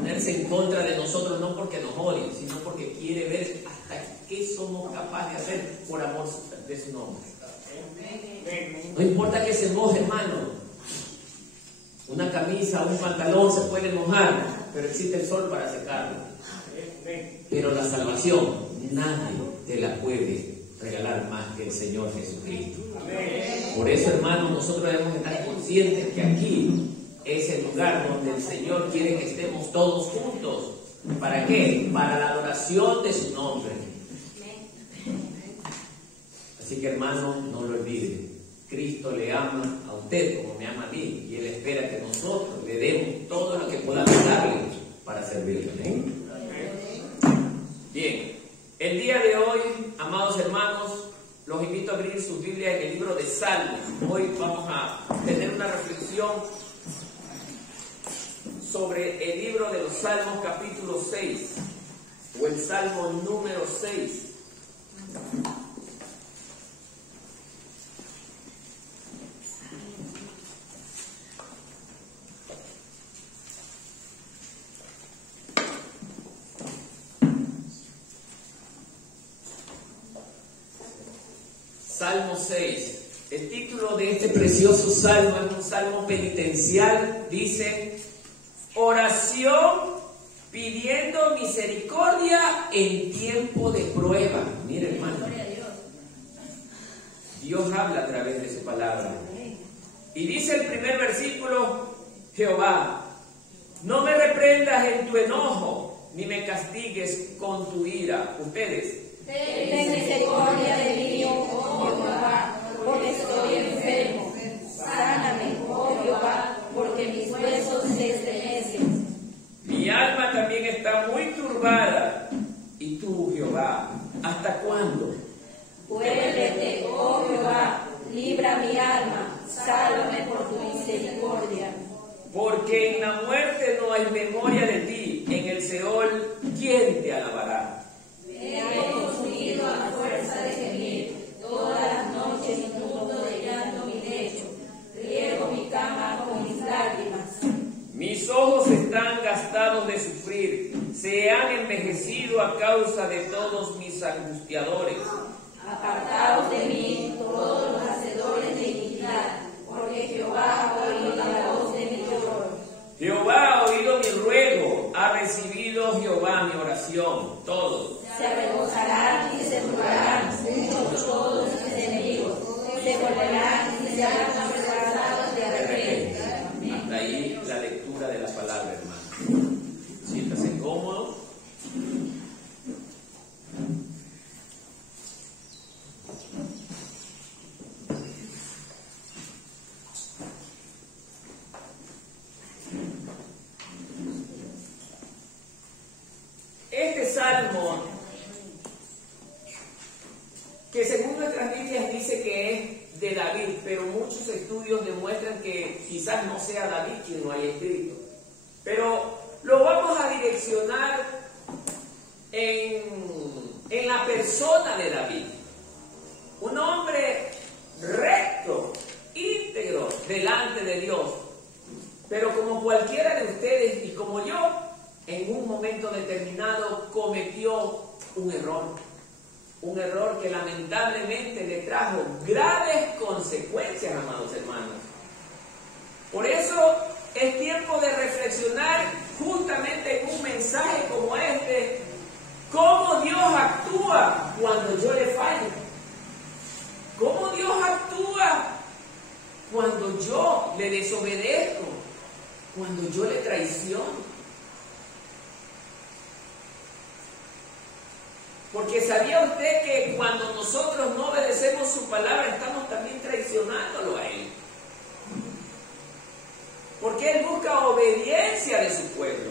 ponerse en contra de nosotros, no porque nos odie, sino porque quiere ver hasta qué somos capaces de hacer por amor de su nombre. No importa que se moje, hermano. Una camisa, un pantalón se puede mojar, pero existe el sol para secarlo. Pero la salvación nadie te la puede regalar más que el Señor Jesucristo. Por eso, hermanos, nosotros debemos estar conscientes que aquí es el lugar donde el Señor quiere que estemos todos juntos. ¿Para qué? Para la adoración de su nombre. Así que, hermano, no lo olvide. Cristo le ama a usted como me ama a mí, y Él espera que nosotros le demos todo lo que podamos darle para servirle. Bien, el día de hoy, amados hermanos, los invito a abrir sus Biblias en el libro de Salmos. Hoy vamos a tener una reflexión sobre el libro de los Salmos, capítulo 6, o el Salmo número 6. Salmo 6. El título de este precioso salmo es un salmo penitencial. Dice: oración pidiendo misericordia en tiempo de prueba. Mire, hermano, Dios habla a través de su palabra. Y dice el primer versículo: Jehová, no me reprendas en tu enojo, ni me castigues con tu ira. Ustedes: ten misericordia de mí, oh Jehová, porque estoy enfermo. Sáname, oh Jehová, porque mis huesos se estremecen. Mi alma también está muy turbada. ¿Y tú, Jehová, hasta cuándo? Vuélvete, oh Jehová, libra mi alma, sálvame por tu misericordia. Porque en la muerte no hay memoria de ti, en el Seol, ¿quién te alabará? Me he consumido a fuerza de gemir, todas las noches inundo de llanto mi lecho, riego mi cama con mis lágrimas. Mis ojos están gastados de sufrir, se han envejecido a causa de todos mis angustiadores. Apartaos de mí todos los hacedores de iniquidad, porque Jehová ha oído la voz de mi lloro. Jehová ha oído mi ruego, ha recibido Jehová mi oración. Todos se avergonzarán y se turbarán muchos todos mis enemigos, se volverán y se harán avergonzados de repente. Hasta ahí la lectura de la palabra, hermano. Siéntase cómodo. Este salmo, que según nuestras Biblias dice que es de David, pero muchos estudios demuestran que quizás no sea David quien lo haya escrito. Pero lo vamos a direccionar en la persona de David. Un hombre recto, íntegro delante de Dios. Pero como cualquiera de ustedes y como yo, en un momento determinado cometió un error. Un error que lamentablemente le trajo graves consecuencias, amados hermanos. Por eso es tiempo de reflexionar justamente en un mensaje como este, cómo Dios actúa cuando yo le fallo. Cómo Dios actúa cuando yo le desobedezco, cuando yo le traiciono. Porque ¿sabía usted que cuando nosotros no obedecemos su palabra estamos también traicionándolo a Él? Porque Él busca obediencia de su pueblo.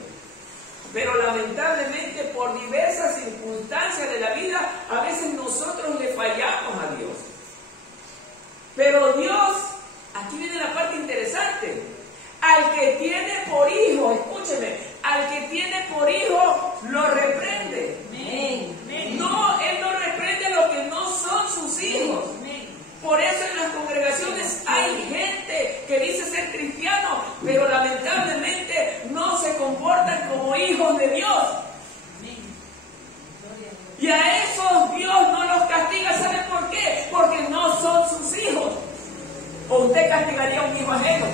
Pero lamentablemente por diversas circunstancias de la vida a veces nosotros le fallamos a Dios. Pero Dios, aquí viene la parte interesante, al que tiene por hijo, escúcheme, al que tiene por hijo lo reprende. No, Él no reprende a los que no son sus hijos. Por eso en las congregaciones hay gente que dice ser cristiano, pero lamentablemente no comportan como hijos de Dios. Y a esos Dios no los castiga. ¿Sabe por qué? Porque no son sus hijos. ¿O usted castigaría a un hijo ajeno?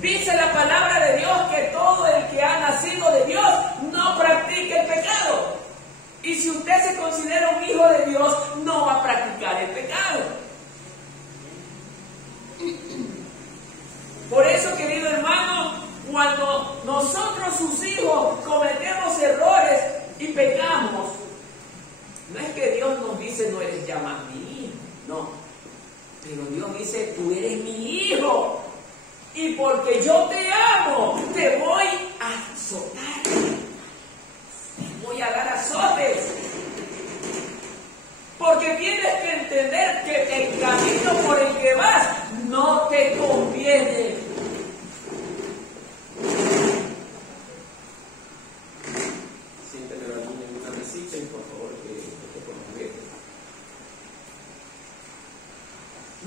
Dice la palabra de Dios que todo el que ha nacido de Dios no practica el pecado. Y si usted se considera un hijo de Dios, no va a practicar el pecado. Por eso, querido hermano, cuando nosotros sus hijos cometemos errores y pecamos, no es que Dios nos dice no eres ya más mi hijo, no. Pero Dios dice tú eres mi hijo. Y porque yo te amo, te voy a azotar. Te voy a dar azotes. Porque tienes que entender que el camino por el que vas no te conviene. Siénteme en una mesita y por favor que te pongas.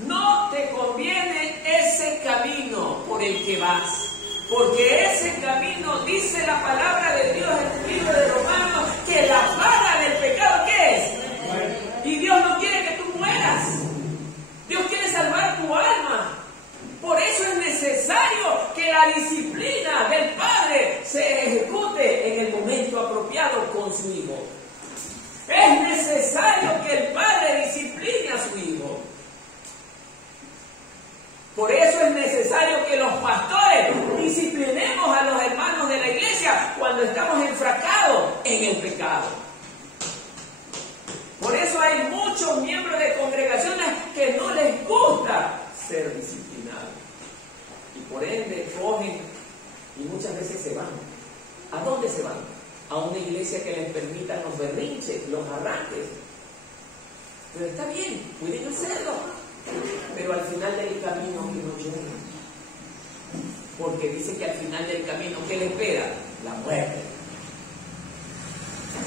No te conviene ese camino por el que vas. Porque ese camino, dice la palabra de Dios en el libro de Romanos, que la paga del pecado, ¿qué es? Y Dios no quiere que tú mueras. Dios quiere salvar tu alma. Por eso es necesario que la disciplina del Padre se ejecute en el momento apropiado con su Hijo. Es necesario que el Padre discipline a su Hijo. Por eso es necesario que los pastores disciplinemos a los hermanos de la iglesia cuando estamos enfrascados en el pecado. Por eso hay muchos miembros de congregaciones que no les gusta ser disciplinados. Y por ende cogen y muchas veces se van. ¿A dónde se van? A una iglesia que les permita los berrinches, los arranques. Pero está bien, pueden hacerlo. Pero al final del camino que no lleguen. Porque dice que al final del camino, ¿qué le espera? La muerte.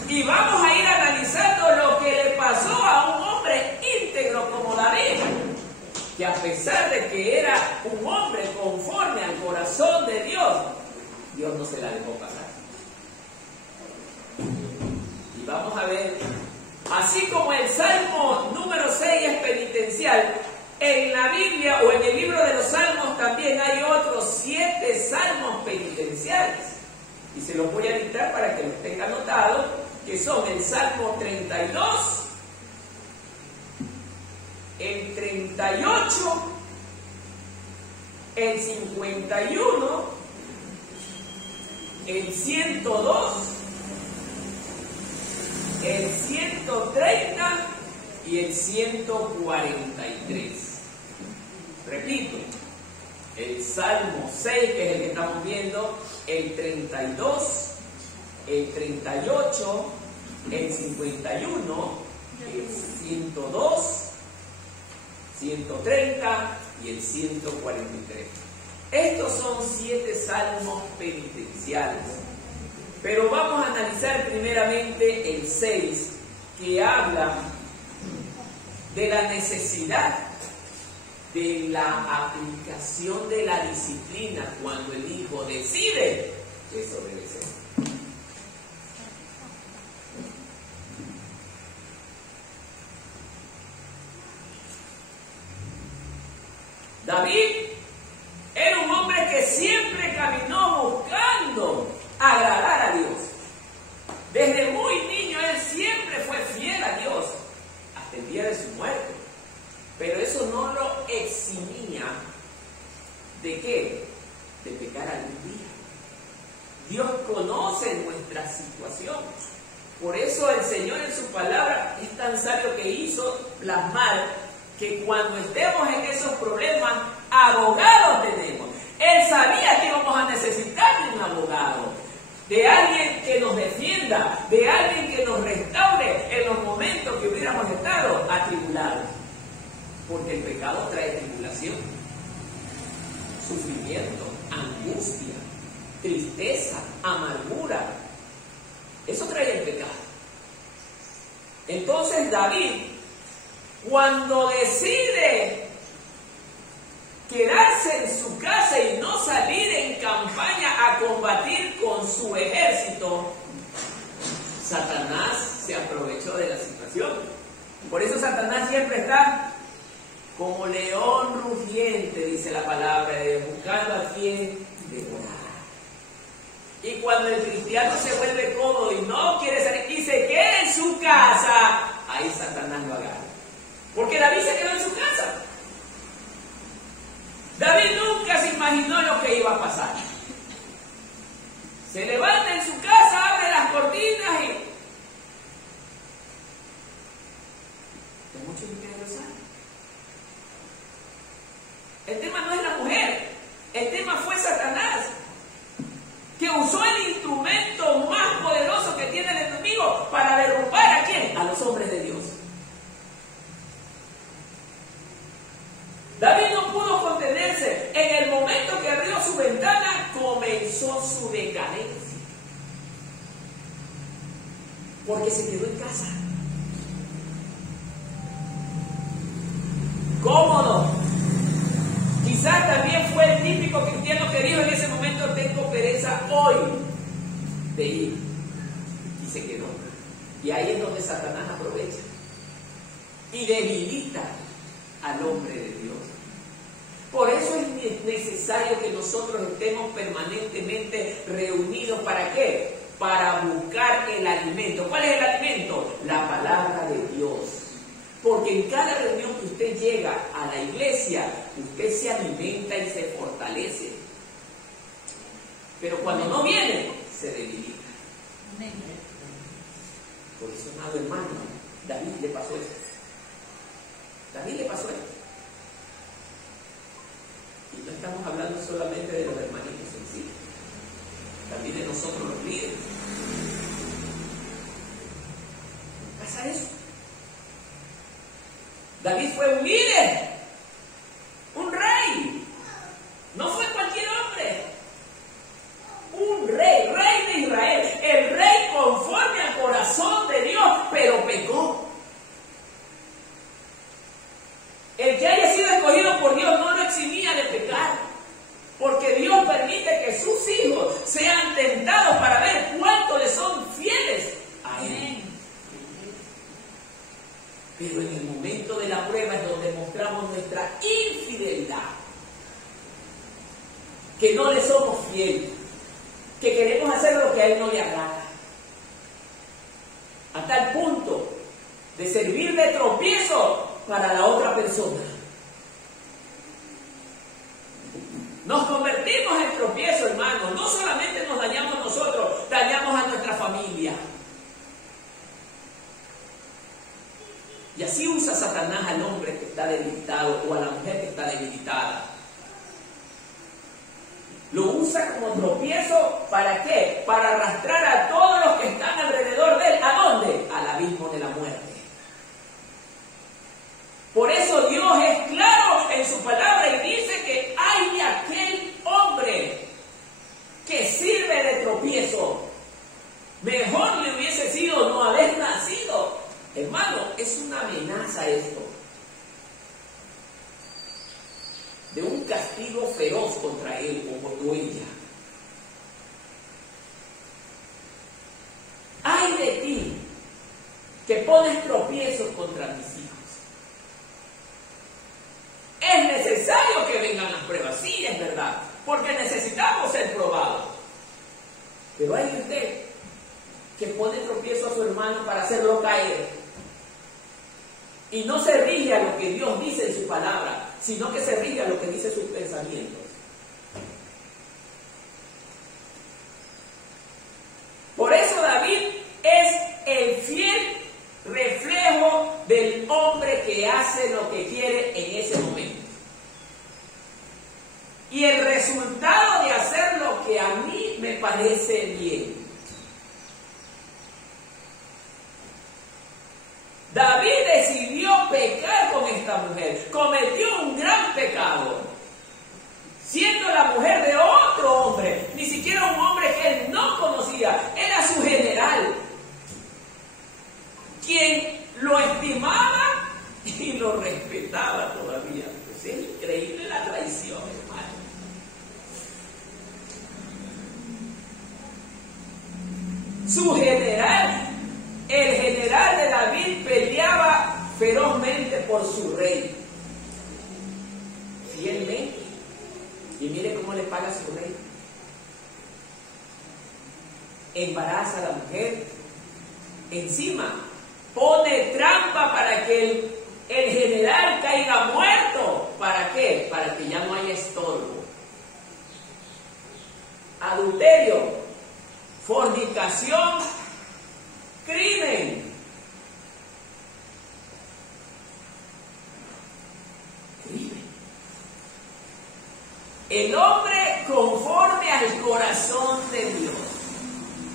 Y vamos a ir analizando lo que le pasó a un hombre íntegro como David, que a pesar de que era un hombre conforme al corazón de Dios, Dios no se la dejó pasar. Y vamos a ver, así como el Salmo número 6 es penitencial, en la Biblia o en el libro de los Salmos también hay otros 7 salmos penitenciales. Y se los voy a dictar para que los tengan anotados, que son el Salmo 32, el 38, el 51, el 102, el 130 y el 143. Repito, el Salmo 6, que es el que estamos viendo, el 32, el 38, el 51, el 102, 130 y el 143. Estos son 7 salmos penitenciales. Pero vamos a analizar primeramente el 6, que habla de la necesidad de la aplicación de la disciplina cuando el hijo decide desobedecer. David era un hombre que siempre caminó buscando agradar a Dios. Desde muy niño él siempre fue fiel a Dios hasta el día de su muerte. Pero eso no lo eximía ¿de qué? De pecar algún día. Dios conoce nuestra situación. Por eso el Señor en su palabra es tan sabio que hizo plasmar que cuando estemos en esos problemas, abogados tenemos. Él sabía que íbamos a necesitar de un abogado, de alguien que nos defienda, de alguien que nos restaure en los momentos que hubiéramos estado atribulados. Porque el pecado trae tribulación, sufrimiento, angustia, tristeza, amargura. Eso trae el pecado. Entonces David, cuando decide quedarse en su casa y no salir en campaña a combatir con su ejército, Satanás se aprovechó de la situación. Por eso Satanás siempre está como león rugiente, dice la palabra de Dios, buscando a quien devorar. Y cuando el cristiano se vuelve codo y no quiere salir y se queda en su casa, ahí Satanás lo agarra. Porque David se quedó en su casa. David nunca se imaginó lo que iba a pasar. Se levanta en su casa, abre las cortinas y... Hay muchos que quieren gozar. El tema no es la mujer, el tema fue Satanás, que usó el instrumento más poderoso que tiene el enemigo para derrumbar ¿a quién? A los hombres de Dios. David no pudo contenerse. En el momento que abrió su ventana, comenzó su decadencia. Porque se quedó en casa. Cómodo. Quizás también fue el típico cristiano que dijo en ese momento: tengo pereza hoy de ir. Y se quedó. Y ahí es donde Satanás aprovecha y debilita al hombre de Dios. Por eso es necesario que nosotros estemos permanentemente reunidos. ¿Para qué? Para buscar el alimento. ¿Cuál es el alimento? La palabra de Dios. Porque en cada reunión que usted llega a la iglesia, usted se alimenta y se fortalece. Pero cuando no viene, se debilita. Por eso, amado hermano, David le pasó esto. David le pasó esto. Y no estamos hablando solamente de los hermanitos en sí, también de nosotros los líderes. ¿Pasa eso? David fue un líder, un rey. No fue cualquier hombre. Un rey, rey de Israel. El rey conforme al corazón de Dios, pero pecó. El que haya sido escogido por Dios no lo eximía de pecar, porque Dios permite que sus hijos sean tentados para ver cuánto le son fieles a Él. Pero en el momento de la prueba es donde mostramos nuestra infidelidad, que no le somos fieles, que queremos hacer lo que a Él no le agrada, a tal punto de servir de tropiezo para la otra persona. Nos convertimos en tropiezo, hermanos. No solamente nos dañamos nosotros, dañamos a nuestra familia. Y así usa Satanás al hombre que está debilitado o a la mujer que está debilitada. Lo usa como tropiezo, ¿para qué? Para arrastrar a todos los que están alrededor de él. ¿A dónde? Al abismo de la muerte. Por eso Dios es claro en su palabra y dice que hay aquel hombre que sirve de tropiezo. Mejor le hubiese sido no haber nacido. Hermano, es una amenaza esto, de un castigo feroz contra él o ella. Ay de ti, que pones tropiezos contra mis hijos. Es necesario que vengan las pruebas, sí, es verdad, porque necesitamos ser probados. Pero hay usted que pone tropiezo a su hermano para hacerlo caer. Y no se rige a lo que Dios dice en su palabra, sino que se rige a lo que dice sus pensamientos. Por eso David es el fiel reflejo del hombre que hace lo que quiere en ese momento. Y el resultado de hacer lo que a mí me parece bien. David decidió pecar con esta mujer, cometió un gran pecado, siendo la mujer de otro hombre, ni siquiera un hombre que él no conocía, era su general, quien lo estimaba y lo respetaba todavía. Pues es increíble la traición. Su general, el general de David, peleaba ferozmente por su rey. Fielmente. Y mire cómo le paga a su rey. Embaraza a la mujer. Encima, pone trampa para que el general caiga muerto. ¿Para qué? Para que ya no haya estorbo. Adulterio, fornicación, crimen. El hombre conforme al corazón de Dios.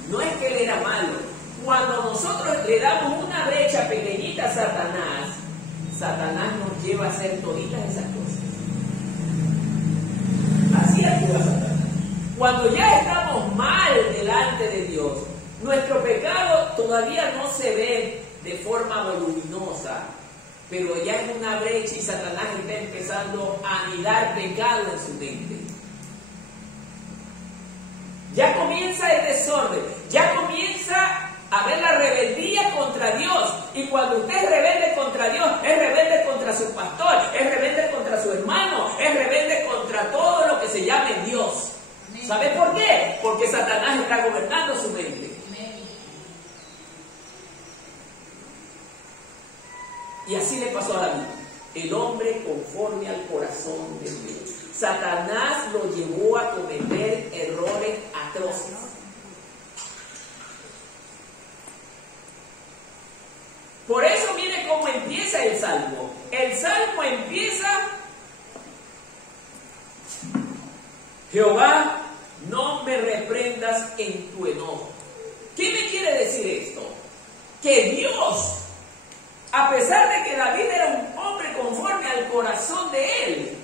No es que él era malo. Cuando nosotros le damos una brecha pequeñita a Satanás, Satanás nos lleva a hacer toditas esas cosas. Así actúa Satanás. Cuando ya estamos mal delante de Dios, nuestro pecado todavía no se ve de forma voluminosa, pero ya es una brecha y Satanás está empezando a anidar pecado en su mente. Ya comienza el desorden, ya comienza a ver la rebeldía contra Dios. Y cuando usted es rebelde contra Dios, es rebelde contra su pastor, es rebelde contra su hermano, es rebelde contra todo lo que se llame Dios. ¿Sabe por qué? Porque Satanás está gobernando su mente. Y así le pasó a David, el hombre conforme al corazón de Dios. Satanás lo llevó a cometer errores atroces. Por eso mire cómo empieza el Salmo. El Salmo empieza: Jehová, no me reprendas en tu enojo. ¿Qué me quiere decir esto? Que Dios, a pesar de que David era un hombre conforme al corazón de él,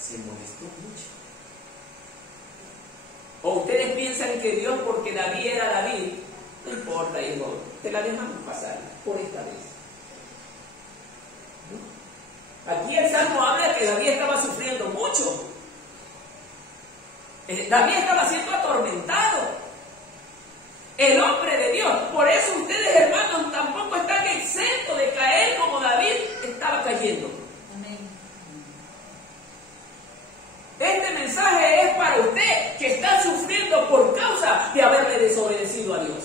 se molestó mucho. ¿O ustedes piensan que Dios, porque David era David, no importa, hijo, te la dejamos pasar por esta vez? ¿No? Aquí el Salmo habla que David estaba sufriendo mucho. David estaba siendo atormentado. El hombre de Dios. Por eso ustedes, hermanos, tampoco están exentos de caer como David estaba cayendo. Amén. Este mensaje es para usted que está sufriendo por causa de haberle desobedecido a Dios.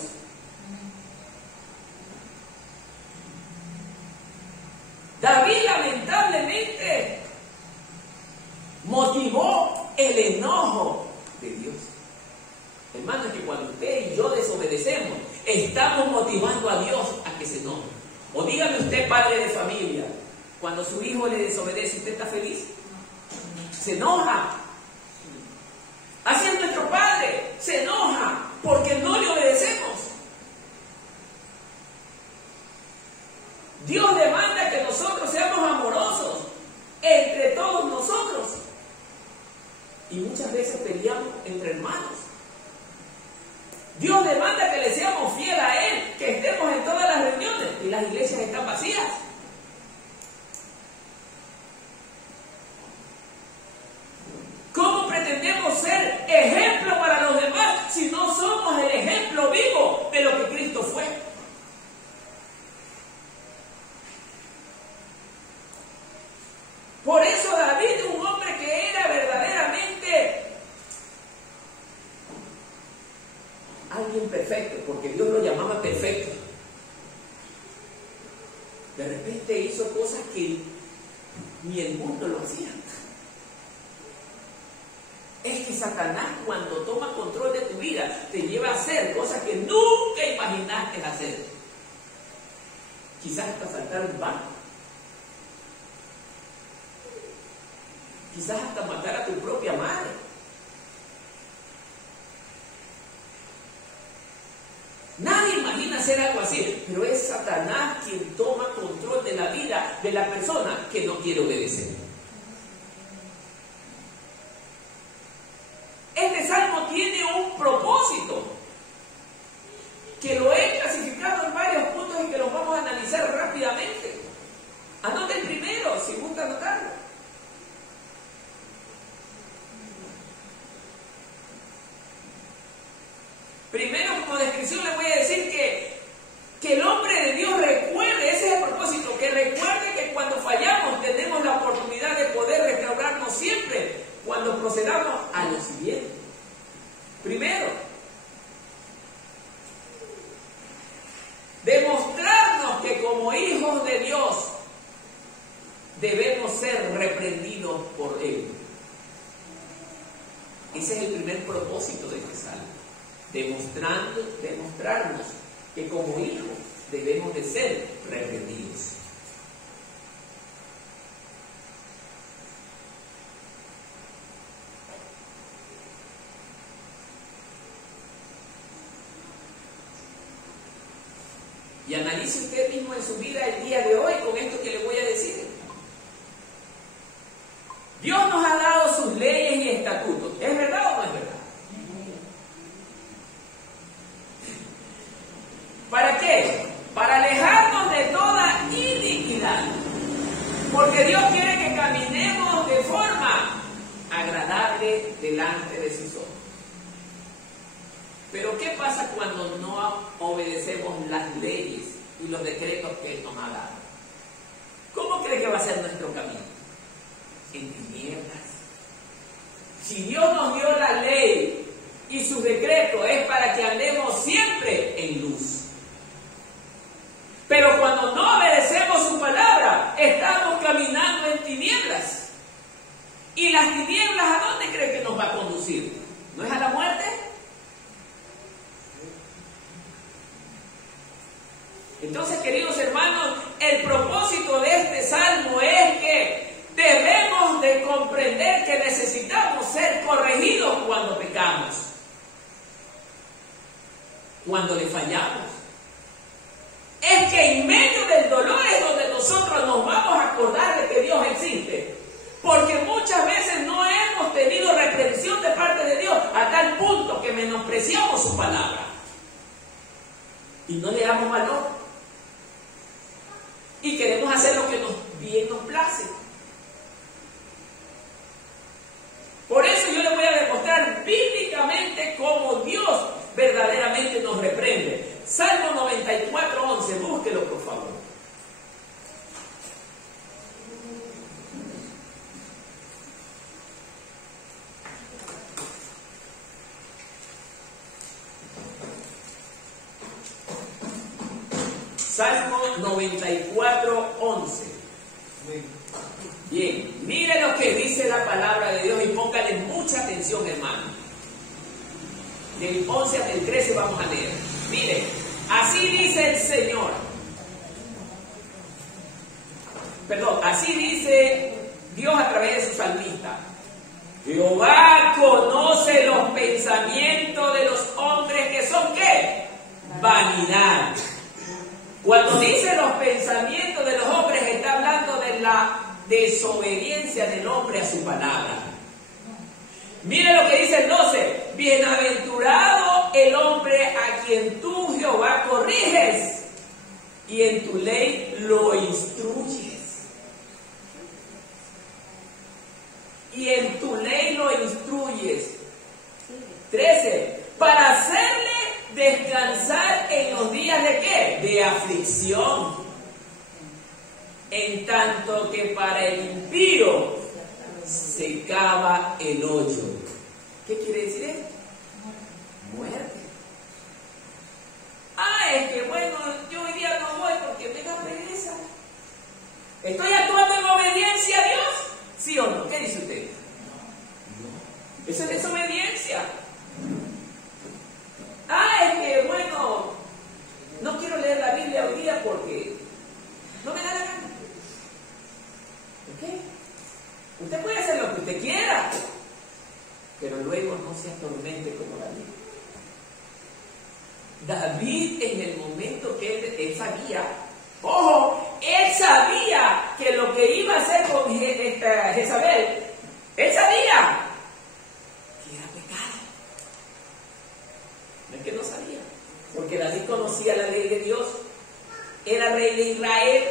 David lamentablemente motivó el enojo de Dios. Hermanos, que cuando usted y yo desobedecemos, estamos motivando a Dios a que se enoje. O dígame usted, padre de familia, cuando su hijo le desobedece, ¿usted está feliz? Se enoja. Así es nuestro padre, se enoja porque no le obedecemos. Dios demanda que nosotros seamos amorosos entre todos nosotros. Y muchas veces peleamos entre hermanos. Dios demanda que le seamos fieles a Él, que estemos en todas las reuniones y las iglesias están vacías. ¿Cómo pretendemos ser ejemplo para los demás si no somos el ejemplo vivo de lo que Cristo fue? Por eso David, un hombre que era verdaderamente alguien perfecto, porque Dios lo llamaba perfecto, de repente hizo cosas que ni el mundo lo hacía. Es que Satanás, cuando toma control de tu vida, te lleva a hacer cosas que nunca imaginaste hacer. Quizás hasta saltar un banco. Quizás hasta matar a tu propia madre. Nadie imagina hacer algo así, pero es Satanás quien toma control de la vida de la persona que no quiere obedecer. Este salmo tiene un propósito que lo he clasificado en varios puntos y que los vamos a analizar rápidamente. Anoten primero, si gusta anotarlo. Primero, como descripción les voy a decir que el hombre de Dios recuerde, ese es el propósito, que recuerde que cuando fallamos tenemos la oportunidad de poder restaurarnos siempre cuando procedamos a lo siguiente. Primero, demostrarnos que como hijos de Dios debemos ser reprendidos por Él. Ese es el primer propósito de este salmo. Demostrarnos que como hijos debemos de ser reprendidos. Y analice usted mismo en su vida el día de hoy con esto que le voy a decir. Dios nos ha dado sus leyes y estatutos. ¿Es verdad o no es verdad? ¿Para qué? Para alejarnos de toda iniquidad. Porque Dios quiere que caminemos de forma agradable delante de sus ojos. Pero ¿qué pasa cuando no obedecemos las leyes y los decretos que Él nos ha dado? ¿Cómo cree que va a ser nuestro camino? En tinieblas. Si Dios nos dio la ley y su decreto es para que andemos siempre en luz. Pero cuando no obedecemos su palabra, estamos caminando en tinieblas. ¿Y las tinieblas a dónde cree que nos va a conducir? ¿No es a la muerte? Entonces, queridos hermanos, el propósito de este salmo es que debemos de comprender que necesitamos ser corregidos cuando pecamos, cuando le fallamos. Es que en medio del dolor es donde nosotros nos vamos a acordar de que Dios existe. Porque muchas veces no hemos tenido reprensión de parte de Dios a tal punto que menospreciamos su palabra y no le damos valor. Y queremos hacer lo que bien nos place. Por eso yo le voy a demostrar bíblicamente cómo Dios verdaderamente nos reprende. Salmo 94:11, búsquelo por favor. Salmo 94:11. Bien, mire lo que dice la palabra de Dios y póngale mucha atención, hermano. Del 11 hasta el 13 vamos a leer. Mire, así dice el Señor. Así dice Dios a través de su salmista. Jehová conoce los pensamientos de los hombres que son ¿qué? Vanidad. Cuando dice los pensamientos de los hombres, está hablando de la desobediencia del hombre a su palabra. Mire lo que dice el 12. Bienaventurado el hombre a quien tú, Jehová, corriges y en tu ley lo instruyes. Y en tu ley lo instruyes. 13. Para hacerle descansar en los días de ¿qué? De aflicción. En tanto que para el impío se cava el hoyo. ¿Qué quiere decir esto? Muerte. Es que bueno, yo hoy día no voy porque me da pereza. ¿Estoy actuando en obediencia a Dios? ¿Sí o no? ¿Qué dice usted? No. Eso es desobediencia. Es que bueno, no quiero leer la Biblia hoy día porque no me da la gana. ¿Ok? Usted puede hacer lo que usted quiera, pero luego no se atormente como David. David, en el momento que él sabía, ojo, él sabía que lo que iba a hacer con Jezabel, él sabía que era pecado. No es que no sabía, porque David conocía la ley de Dios, era rey de Israel.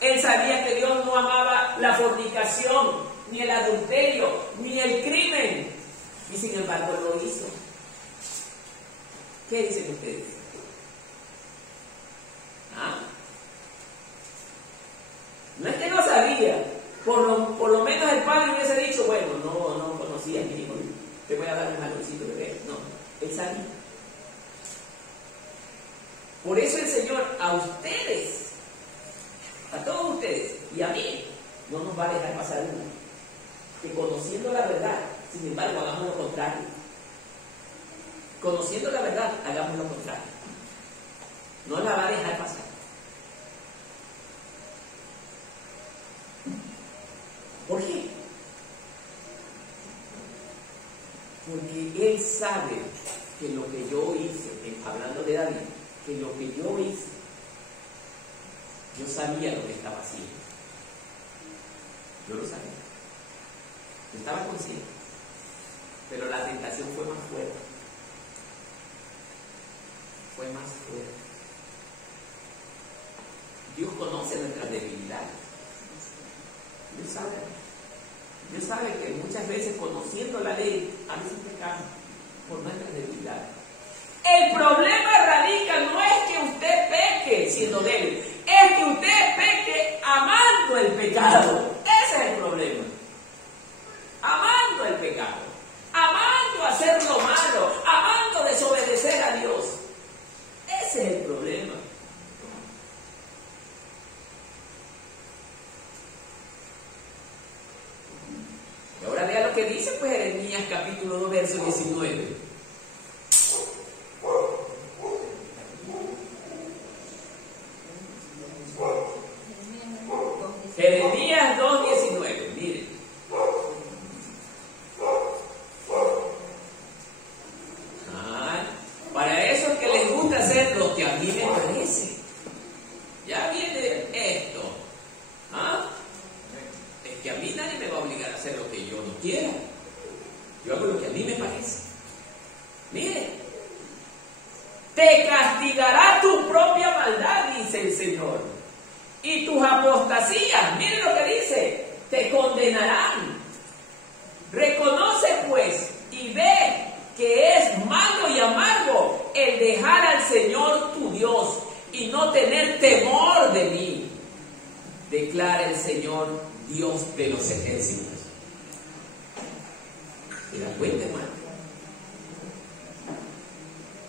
Él sabía que Dios no amaba la fornicación, ni el adulterio, ni el crimen, y sin embargo lo hizo. ¿Qué dicen ustedes? ¿Ah? No es que no sabía, por lo menos el padre hubiese dicho, bueno, no conocía a mi hijo, te voy a dar un jaloncito de ver. No, él sabía. Por eso el Señor a ustedes, a todos ustedes y a mí, no nos va a dejar pasar una. Que conociendo la verdad, sin embargo, hagamos lo contrario. Conociendo la verdad, hagamos lo contrario. No la va a dejar pasar. ¿Por qué? Porque Él sabe que lo que yo hice, hablando de David, que lo que yo hice, yo sabía lo que estaba haciendo. Yo lo sabía. Yo estaba consciente. Pero la tentación fue más fuerte. Fue más fuerte. Dios conoce nuestras debilidades. Dios sabe que muchas veces, conociendo la ley, a veces pecamos por nuestras debilidades. El problema radica no es que usted peque siendo débil, es que usted peque amando el pecado. Ese es el problema. Amando el pecado, amando hacer lo malo, amando desobedecer a Dios. Ese es el problema. Y ahora vea lo que dice pues Jeremías capítulo 2 verso 19. Jeremías 2:19, miren. Para esos que les gusta hacer lo que a mí me parece. Ya viene esto. Es que a mí nadie me va a obligar a hacer lo que yo no quiera. Yo hago lo que a mí me parece. Mire, te castigará tu propia maldad, dice el Señor. Y tus apostasías, miren lo que dice, te condenarán. Reconoce pues y ve que es malo y amargo el dejar al Señor tu Dios y no tener temor de mí, declara el Señor Dios de los ejércitos. ¿Se dan cuenta, hermano?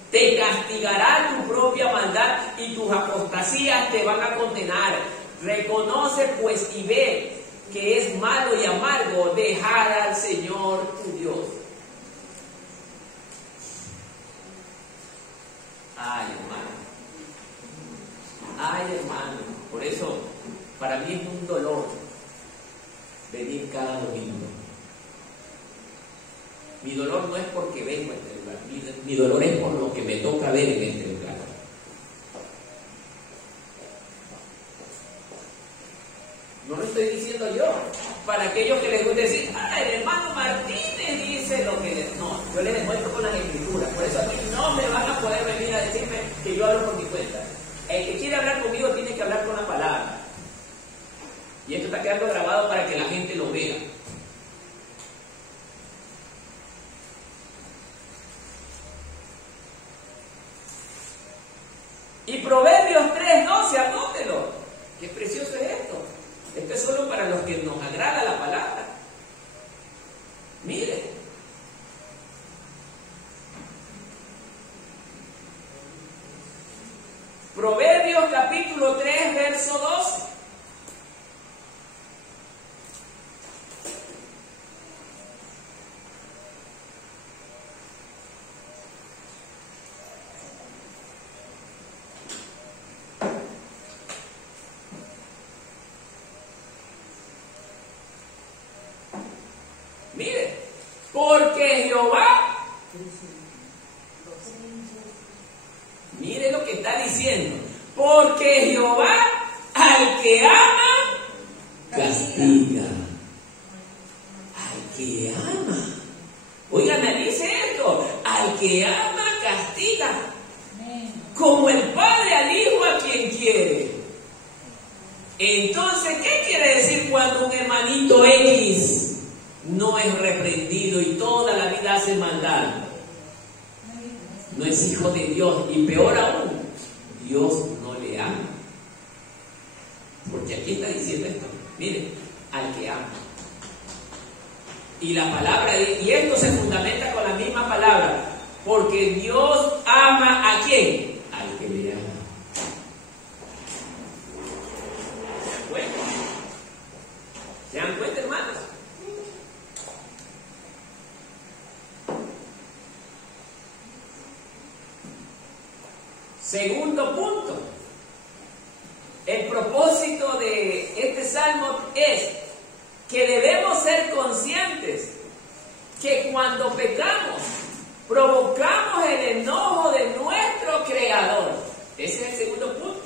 Te castigará tu propia maldad y tus apostasías te van a condenar. Reconoce pues y ve que es malo y amargo dejar al Señor tu Dios. Ay, hermano. Ay, hermano. Por eso, para mí es un dolor venir cada domingo. Mi dolor no es porque vengo a este lugar. Mi dolor es por lo que me toca ver en este lugar. No lo estoy diciendo yo. Para aquellos que les gusta decir, el hermano Martínez dice lo que... No, yo les demuestro con las escrituras. Por eso a mí no me van a poder venir a decirme que yo hablo por mi cuenta. El que quiere hablar conmigo tiene que hablar con la palabra. Y esto está quedando grabado para que la gente lo vea. Y Proverbios 3:12, anótelo. Qué precioso es esto. Esto es solo para los que nos agrada la palabra. Mire. Proverbios capítulo 3, verso 12. Mire, porque Jehová, mire lo que está diciendo, porque Jehová al que ama, castiga. Al que ama. Oiga, analice esto. Al que ama, castiga. Como el padre al hijo a quien quiere. Entonces, ¿qué quiere decir cuando un hermanito X no es reprendido y toda la vida hace maldad? no es hijo de Dios, y peor aún, Dios no le ama. Porque aquí está diciendo esto, miren, al que ama. Y la palabra, y esto se fundamenta con la misma palabra, porque Dios ama ¿a quién? Al que le ama. Bueno, ¿se dan cuenta, hermanos? Segundo punto, el propósito de este salmo es que debemos ser conscientes que cuando pecamos, provocamos el enojo de nuestro Creador. Ese es el segundo punto.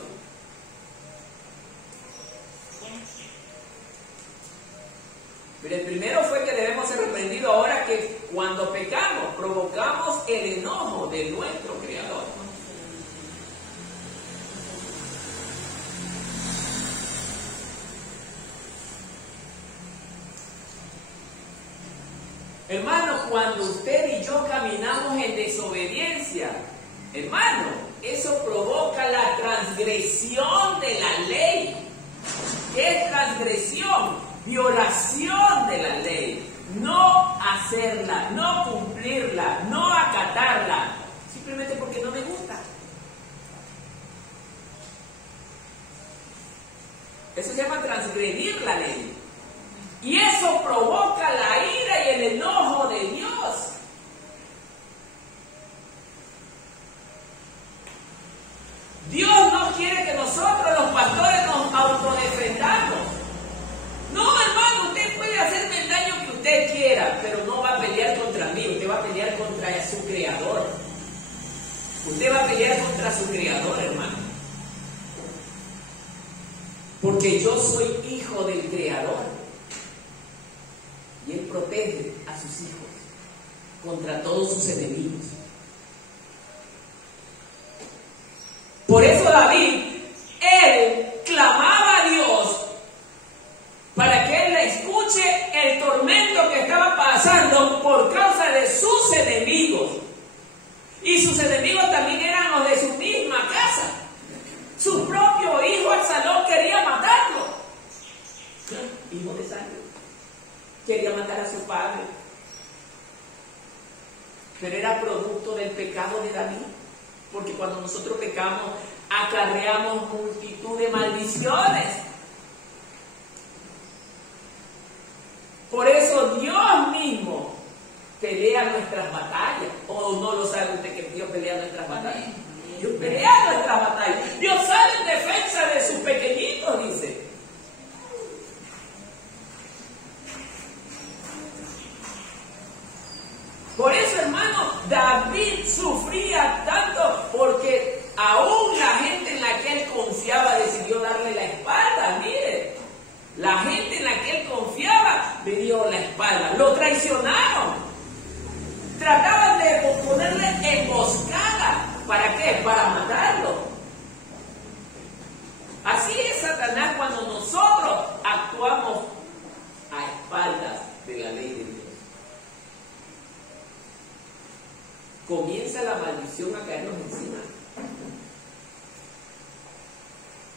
Pero el primero fue que debemos ser reprendidos. Ahora que cuando pecamos, provocamos el enojo de nuestro Creador. Hermano, cuando usted y yo caminamos en desobediencia, hermano, eso provoca la transgresión de la ley. ¿Qué es transgresión? Violación de la ley. No hacerla, no cumplirla, no acatarla, simplemente porque no me gusta. Eso se llama transgredir la ley. Y eso provoca la ira y el enojo de Dios. Dios no quiere que nosotros, los pastores, nos autodefendamos. No, hermano, usted puede hacerme el daño que usted quiera, pero no va a pelear contra mí, usted va a pelear contra su Creador. Usted va a pelear contra su Creador, hermano. Porque yo soy hijo del Creador. Y Él protege a sus hijos contra todos sus enemigos. Por eso David, él clamaba a Dios para que Él le escuche el tormento que estaba pasando por causa de sus enemigos. Y sus enemigos también eran los de su misma casa. Su propio hijo Absalón quería matarlo. Hijo de sangre. Quería matar a su padre, pero era producto del pecado de David, porque cuando nosotros pecamos acarreamos multitud de maldiciones. Por eso Dios mismo pelea nuestras batallas. ¿O no lo sabe usted que Dios pelea nuestras batallas? Dios pelea nuestras batallas. Dios sale en defensa de sus pequeñitos, dice. Por eso, hermano, David sufría tanto porque aún la gente en la que él confiaba decidió darle la espalda. Mire, la gente en la que él confiaba le dio la espalda. Lo traicionaron. Trataban de ponerle emboscada. ¿Para qué? Para matarlo. Así es Satanás cuando nosotros actuamos a espaldas de la ley de Dios. Comienza la maldición a caernos encima.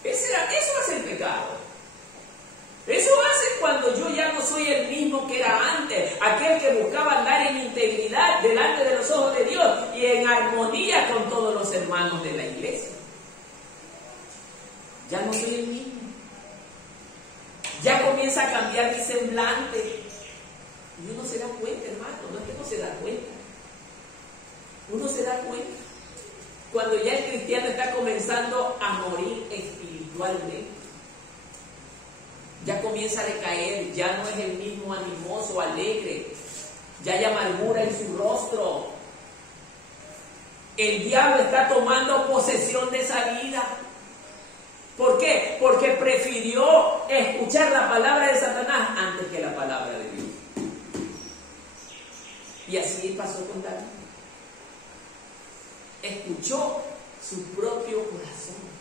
Eso hace el pecado. Eso hace cuando yo ya no soy el mismo que era antes, aquel que buscaba andar en integridad delante de los ojos de Dios y en armonía con todos los hermanos de la iglesia. Ya no soy el mismo. Ya comienza a cambiar mi semblante. Y uno se da cuenta, hermano, no es que no se da cuenta. Uno se da cuenta cuando ya el cristiano está comenzando a morir espiritualmente. Ya comienza a decaer, ya no es el mismo animoso, alegre, ya hay amargura en su rostro. El diablo está tomando posesión de esa vida. ¿Por qué? Porque prefirió escuchar la palabra de Satanás antes que la palabra de Dios. Y así pasó con David. Escuchó su propio corazón.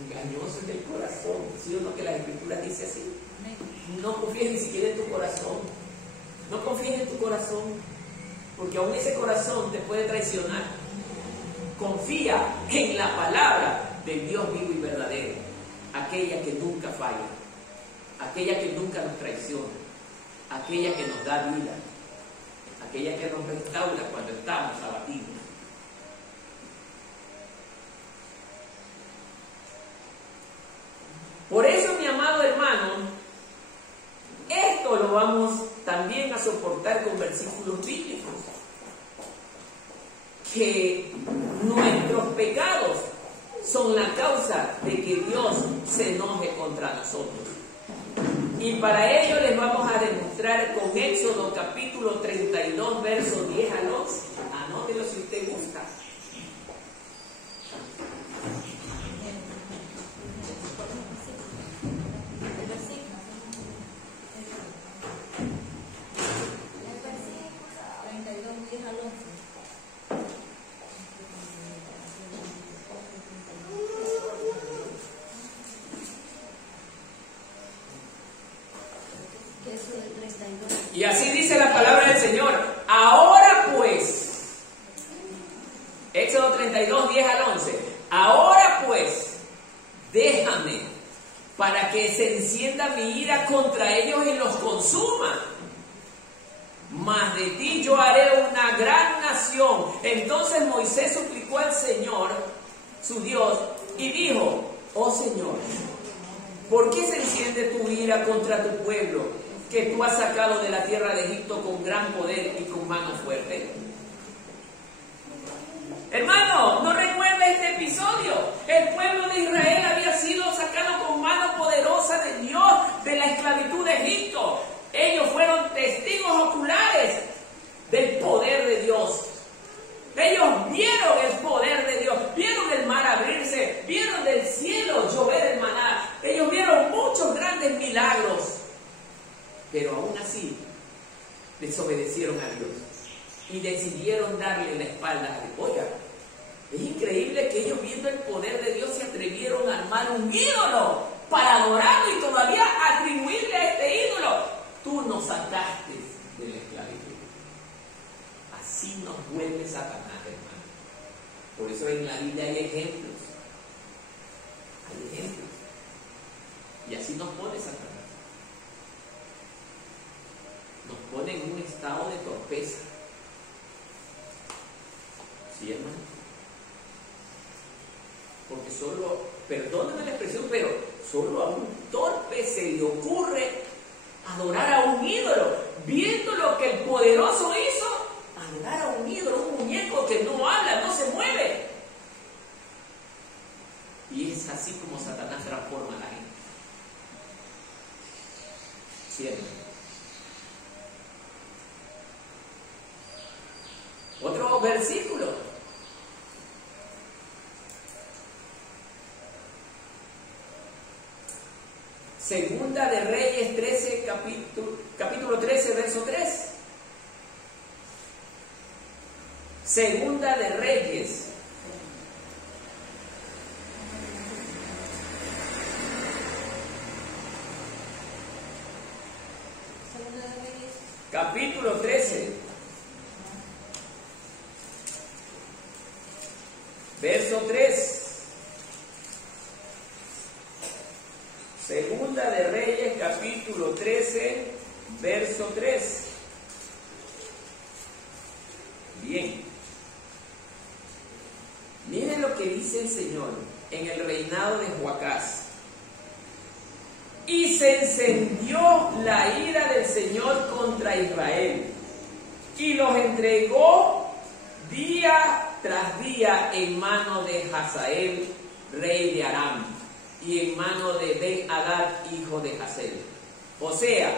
Engañoso es el corazón, ¿sí o no? Que la Escritura dice así. No confíes ni siquiera en tu corazón. No confíes en tu corazón. porque aún ese corazón te puede traicionar. Confía en la palabra del Dios vivo y verdadero, aquella que nunca falla, aquella que nunca nos traiciona, aquella que nos da vida, aquella que nos restaura cuando estamos abatidos. Por eso, mi amado hermano, esto lo vamos también a soportar con versículos bíblicos. Que nuestros pecados son la causa de que Dios se enoje contra nosotros. Y para ello les vamos a demostrar con Éxodo capítulo 32, versos 10 al 11. Anótelo si usted gusta. Y así dice la palabra del Señor. Ahora pues, Éxodo 32, 10 al 11. Ahora pues, déjame para que se encienda mi ira contra ellos y los consuma. Mas de ti yo haré una gran nación. Entonces Moisés suplicó al Señor, su Dios, y dijo: oh Señor, ¿por qué se enciende tu ira contra tu pueblo, que tú has sacado de la tierra de Egipto con gran poder y con mano fuerte? Hermano, ¿no recuerda este episodio? El pueblo de Israel había sido sacado con mano poderosa de Dios de la esclavitud de Egipto. Ellos fueron testigos oculares del poder de Dios. Ellos vieron el poder de Dios, vieron el mar abrirse, vieron del cielo llover el maná. Ellos vieron muchos grandes milagros. Pero aún así, desobedecieron a Dios y decidieron darle la espalda a Dios. Oiga, es increíble que ellos, viendo el poder de Dios, se atrevieron a armar un ídolo para adorarlo y todavía atribuirle a este ídolo: tú nos sacaste de la esclavitud. Así nos vuelve Satanás, hermano. Por eso en la Biblia hay ejemplos. Hay ejemplos. Y así nos pone Satanás. Nos pone en un estado de torpeza. ¿Sí, hermano? Porque solo, perdónenme la expresión, pero solo a un torpe se le ocurre adorar a un ídolo, viendo lo que el poderoso hizo. Adorar a un ídolo, un muñeco que no habla, no se mueve. Y es así como Satanás transforma a la gente. ¿Sí, hermano? Otro versículo. Segunda de Reyes 13, capítulo 13, verso 3. Segunda de Reyes. Capítulo 13. Verso 3. Segunda de Reyes, capítulo 13, verso 3. Bien. Miren lo que dice el Señor en el reinado de Joacás. Y se encendió la ira del Señor contra Israel, y los entregó día tras día en mano de Hazael, rey de Aram, y en mano de Ben-Hadad, hijo de Hazael. O sea,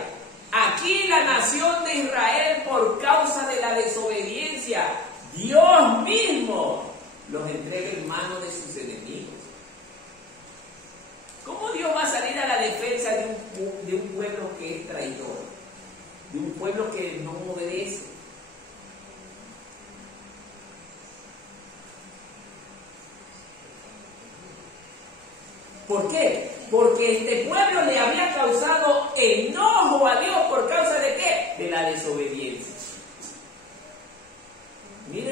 aquí la nación de Israel, por causa de la desobediencia, Dios mismo los entrega en manos de sus enemigos. ¿Cómo Dios va a salir a la defensa de un pueblo que es traidor? De un pueblo que no obedece. ¿Por qué? Porque este pueblo le había causado enojo a Dios. ¿Por causa de qué? De la desobediencia.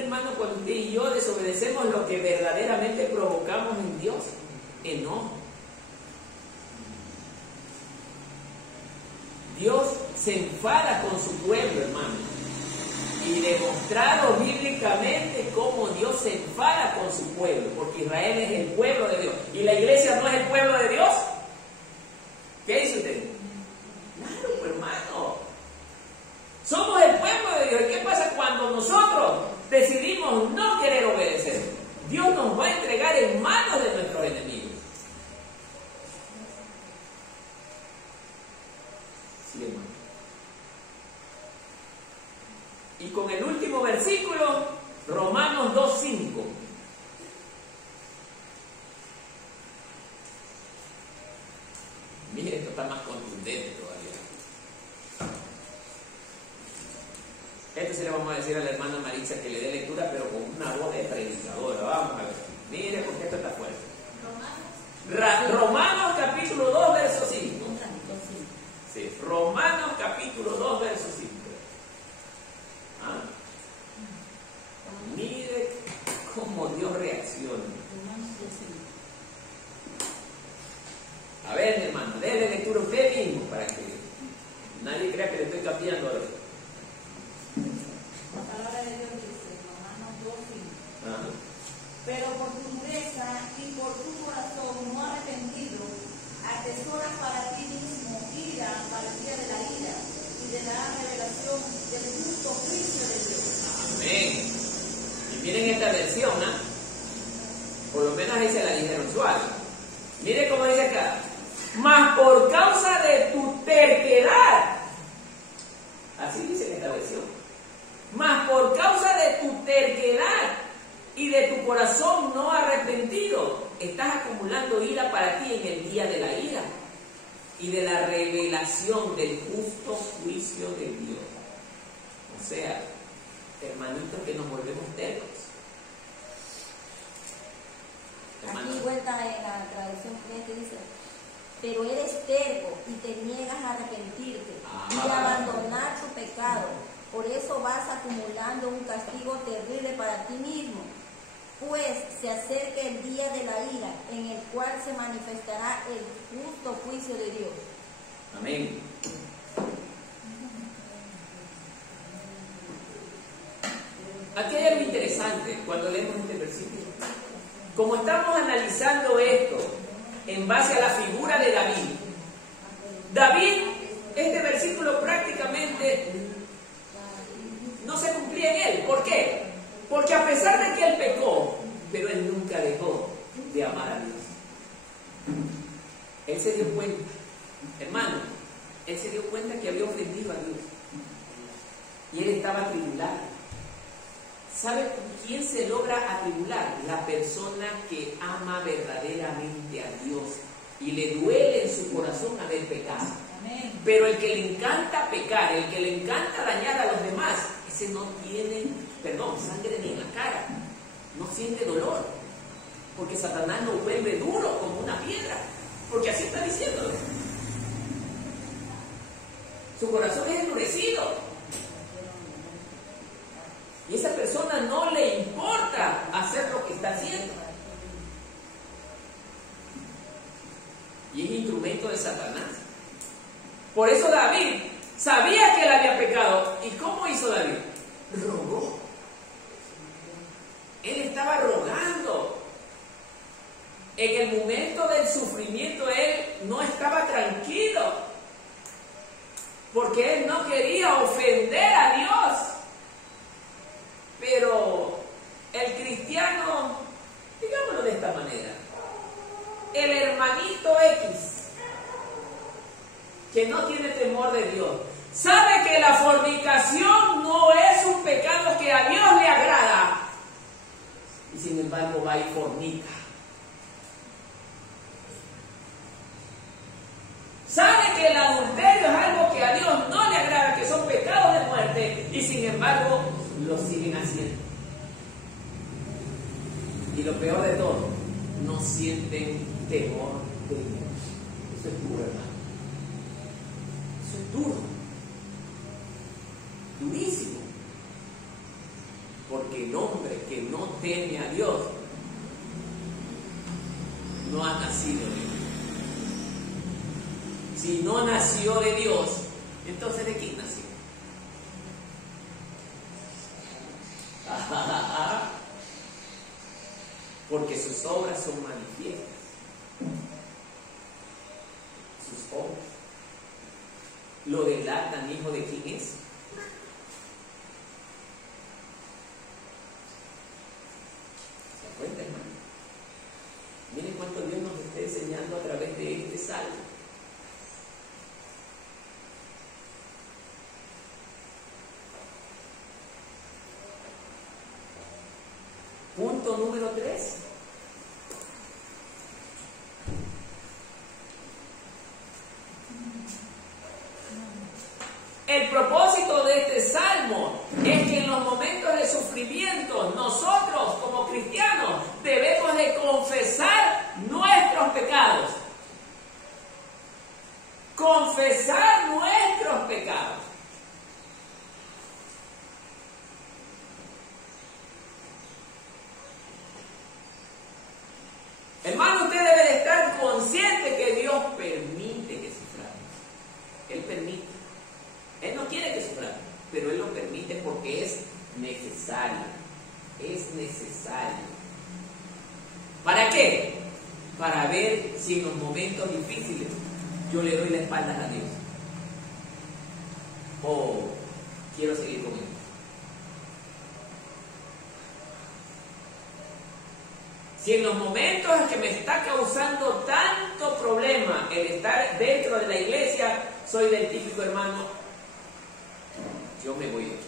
hermano, cuando usted y yo desobedecemos lo que verdaderamente provocamos en Dios? Enojo. Dios se enfada con su pueblo, hermano. Y demostrado bíblicamente cómo Dios se enfada con su pueblo, porque Israel es el pueblo de Dios. ¿Y la iglesia no es el pueblo de Dios? ¿Qué dice usted? Claro, pues, hermano. Somos el pueblo de Dios. ¿Y qué pasa cuando nosotros decidimos no querer obedecer? Dios nos va a entregar en manos de nuestros enemigos. Sí, hermano. Y con el último versículo, Romanos 2:5. Mire, esto está más contundente todavía. Esto sí le vamos a decir a la hermana Maritza que le dé lectura, pero con una voz de predicadora. Vamos a ver. Mire, porque esto está fuerte. Romanos capítulo 2, verso 5. Sí, Romanos capítulo 2, verso 5. ¿Ah? Mire cómo Dios reacciona. A ver, hermano, déle lectura usted mismo para que nadie crea que le estoy cambiando algo. La palabra de Dios dice, Romanos 2:5. Ajá. Pero por tu dureza y por tu corazón no arrepentido, atesoras para ti mismo ira para el día de la ira y de la revelación del justo juicio de Dios. Amén. Y miren esta versión, ¿ah? Por lo menos ahí se la dijeron suave. Mire cómo dice acá. Mas por causa de tu terquedad. Así dice en esta versión. Mas por causa de tu terquedad y de tu corazón no arrepentido, estás acumulando ira para ti en el día de la ira y de la revelación del justo juicio de Dios. O sea, hermanitos, que nos volvemos tercos. Aquí vuelta en la traducción que dice, pero eres terco y te niegas a arrepentirte y a abandonar tu pecado. Por eso vas acumulando un castigo terrible para ti mismo. Pues se acerca el día de la ira, en el cual se manifestará el justo juicio de Dios. Amén. Aquí hay algo interesante cuando leemos este versículo. Como estamos analizando esto en base a la figura de David, este versículo prácticamente no se cumplía en él. ¿Por qué? Porque a pesar de que él pecó, pero él nunca dejó de amar a Dios. Él se dio cuenta, hermano, él se dio cuenta que había ofendido a Dios. Y él estaba atribulado. ¿Sabe con quién se logra atribular? La persona que ama verdaderamente a Dios y le duele en su corazón haber pecado. Amén. Pero el que le encanta pecar, el que le encanta dañar a los demás, ese no tiene, sangre ni en la cara, no siente dolor, porque Satanás lo vuelve duro como una piedra, porque así está diciéndolo. Su corazón es endurecido. Y esa persona no le importa hacer lo que está haciendo. Y es instrumento de Satanás. Por eso David sabía que él había pecado. ¿Y cómo hizo David? Rogó. Él estaba rogando. En el momento del sufrimiento él no estaba tranquilo. Porque él no quería ofender a Dios. Pero el cristiano, digámoslo de esta manera, el hermanito X, que no tiene temor de Dios, sabe que la fornicación no es un pecado que a Dios le agrada, y sin embargo va y fornica. Sabe que el adulterio es algo que a Dios no le agrada, que son pecados de muerte, y sin embargo lo siguen haciendo. Y lo peor de todo, no sienten temor de Dios. Eso es duro, hermano. Eso es duro. Durísimo. Porque el hombre que no teme a Dios no ha nacido de Dios. Si no nació de Dios, entonces ¿de quién nació? Porque sus obras son manifiestas. Sus obras lo delatan, hijo de quién es. ¿Se cuenta, hermano? Miren cuánto Dios nos está enseñando a través de este salmo. Punto número 3. El propósito de este salmo es que en los momentos de sufrimiento nosotros como cristianos debemos de confesar nuestros pecados. Confesar nuestros pecados. Hermano, usted debe de estar consciente que Dios permite que suframos. Él permite. Él no quiere que suframos, pero Él lo permite porque es necesario. Es necesario. ¿Para qué? Para ver si en los momentos difíciles yo le doy la espalda a Dios. O quiero seguir con Él. Si en los momentos en que me está causando tanto problema el estar dentro de la iglesia, soy del típico hermano, yo me voy de aquí.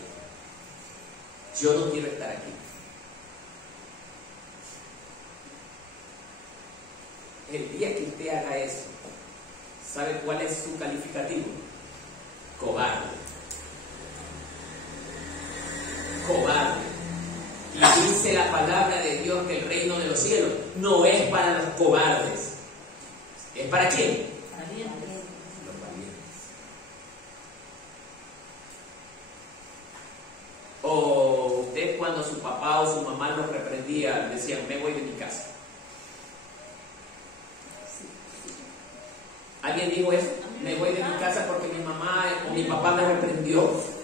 Yo no quiero estar aquí. El día que usted haga eso, ¿sabe cuál es su calificativo? Cobarde. Cobarde. Y dice la palabra de Dios que el reino de los cielos no es para los cobardes. ¿Es para quién? Valientes. Los valientes. O usted cuando su papá o su mamá los reprendía, decían, me voy de mi casa. ¿Alguien dijo eso? Me voy de mi casa porque mi mamá o mi papá me reprendió.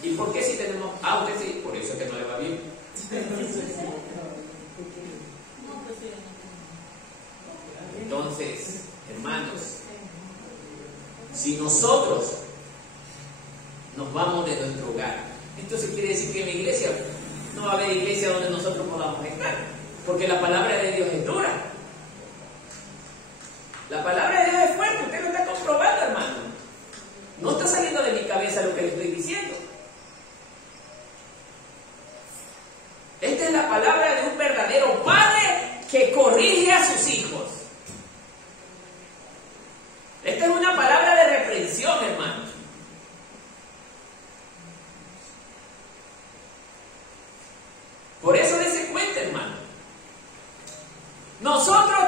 ¿Y por qué si tenemos? Usted sí, por eso es que no le va bien. Entonces, hermanos, si nosotros nos vamos de nuestro hogar, entonces quiere decir que en la iglesia no va a haber iglesia donde nosotros podamos estar, porque la palabra de Dios es dura. La palabra de Dios es fuerte, usted lo está comprobando, hermano. No está saliendo de mi cabeza lo que le estoy diciendo. Esta es la palabra de un verdadero padre que corrige a sus hijos. Esta es una palabra de reprensión, hermano. Por eso dése cuenta, hermano. Nosotros,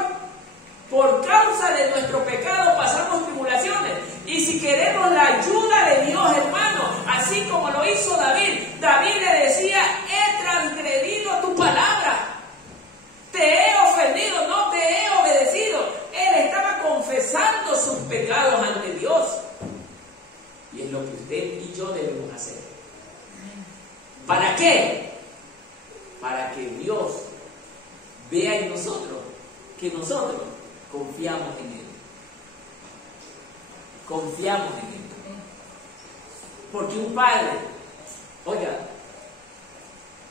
por causa de nuestro pecado, pasamos tribulaciones. Y si queremos la ayuda de Dios, hermano, así como lo hizo David, David le decía, he transgredido tu palabra. Te he ofendido, no te he obedecido. Él estaba confesando sus pecados ante Dios. Y es lo que usted y yo debemos hacer. ¿Para qué? Para que Dios vea en nosotros que nosotros confiamos en Él. Confiamos en Él. Porque un padre, oiga,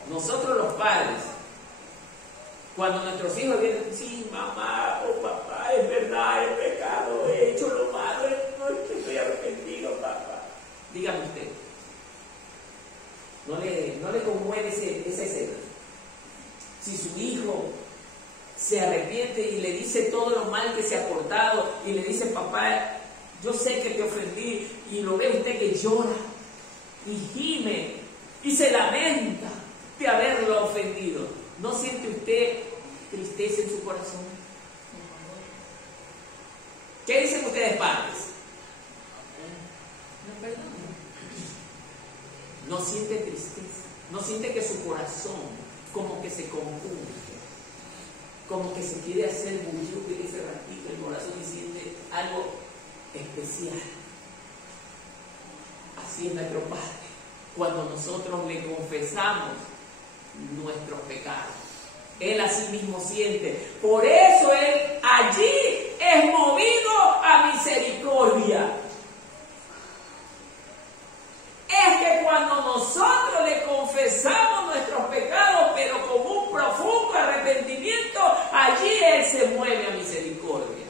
nosotros los padres, cuando nuestros hijos vienen, sí, mamá o papá, es verdad, he pecado, he hecho lo malo, no es que estoy arrepentido, papá. Dígame usted, ¿no le conmueve esa escena? Si su hijo se arrepiente y le dice todo lo mal que se ha portado y le dice, papá, yo sé que te ofendí, y lo ve usted que llora y gime y se lamenta de haberlo ofendido, ¿no siente usted tristeza en su corazón? ¿Qué dicen ustedes, padres? ¿No siente tristeza? ¿No ¿No siente que su corazón como que se confunde? Como que se quiere hacer bullido que ese ratito el corazón y siente algo especial. Así es nuestro Padre. Cuando nosotros le confesamos nuestros pecados, Él así mismo siente. Por eso Él allí es movido a misericordia. Es que cuando nosotros le confesamos nuestros pecados, pero con un profundo arrepentimiento, allí Él se mueve a misericordia.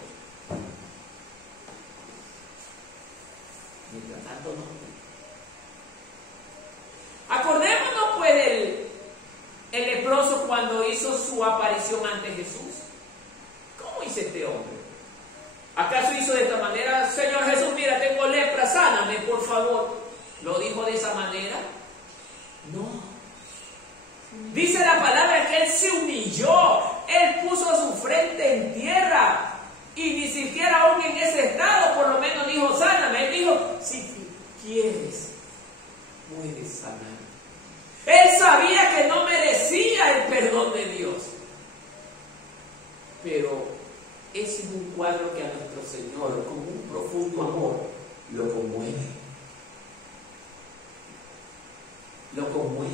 Mientras tanto no. Acordémonos pues el leproso cuando hizo su aparición ante Jesús. ¿Cómo hizo este hombre? ¿Acaso hizo de esta manera? Señor Jesús, mira, tengo lepra, sáname, por favor. ¿Lo dijo de esa manera? No. Dice la palabra que Él se humilló. Él puso su frente en tierra. Y ni siquiera aún en ese estado, por lo menos dijo, sáname. Él dijo, si tú quieres, puedes sanar. Él sabía que no merecía el perdón de Dios. Pero ese es un cuadro que a nuestro Señor, con un profundo amor, lo conmueve. Lo conmueve.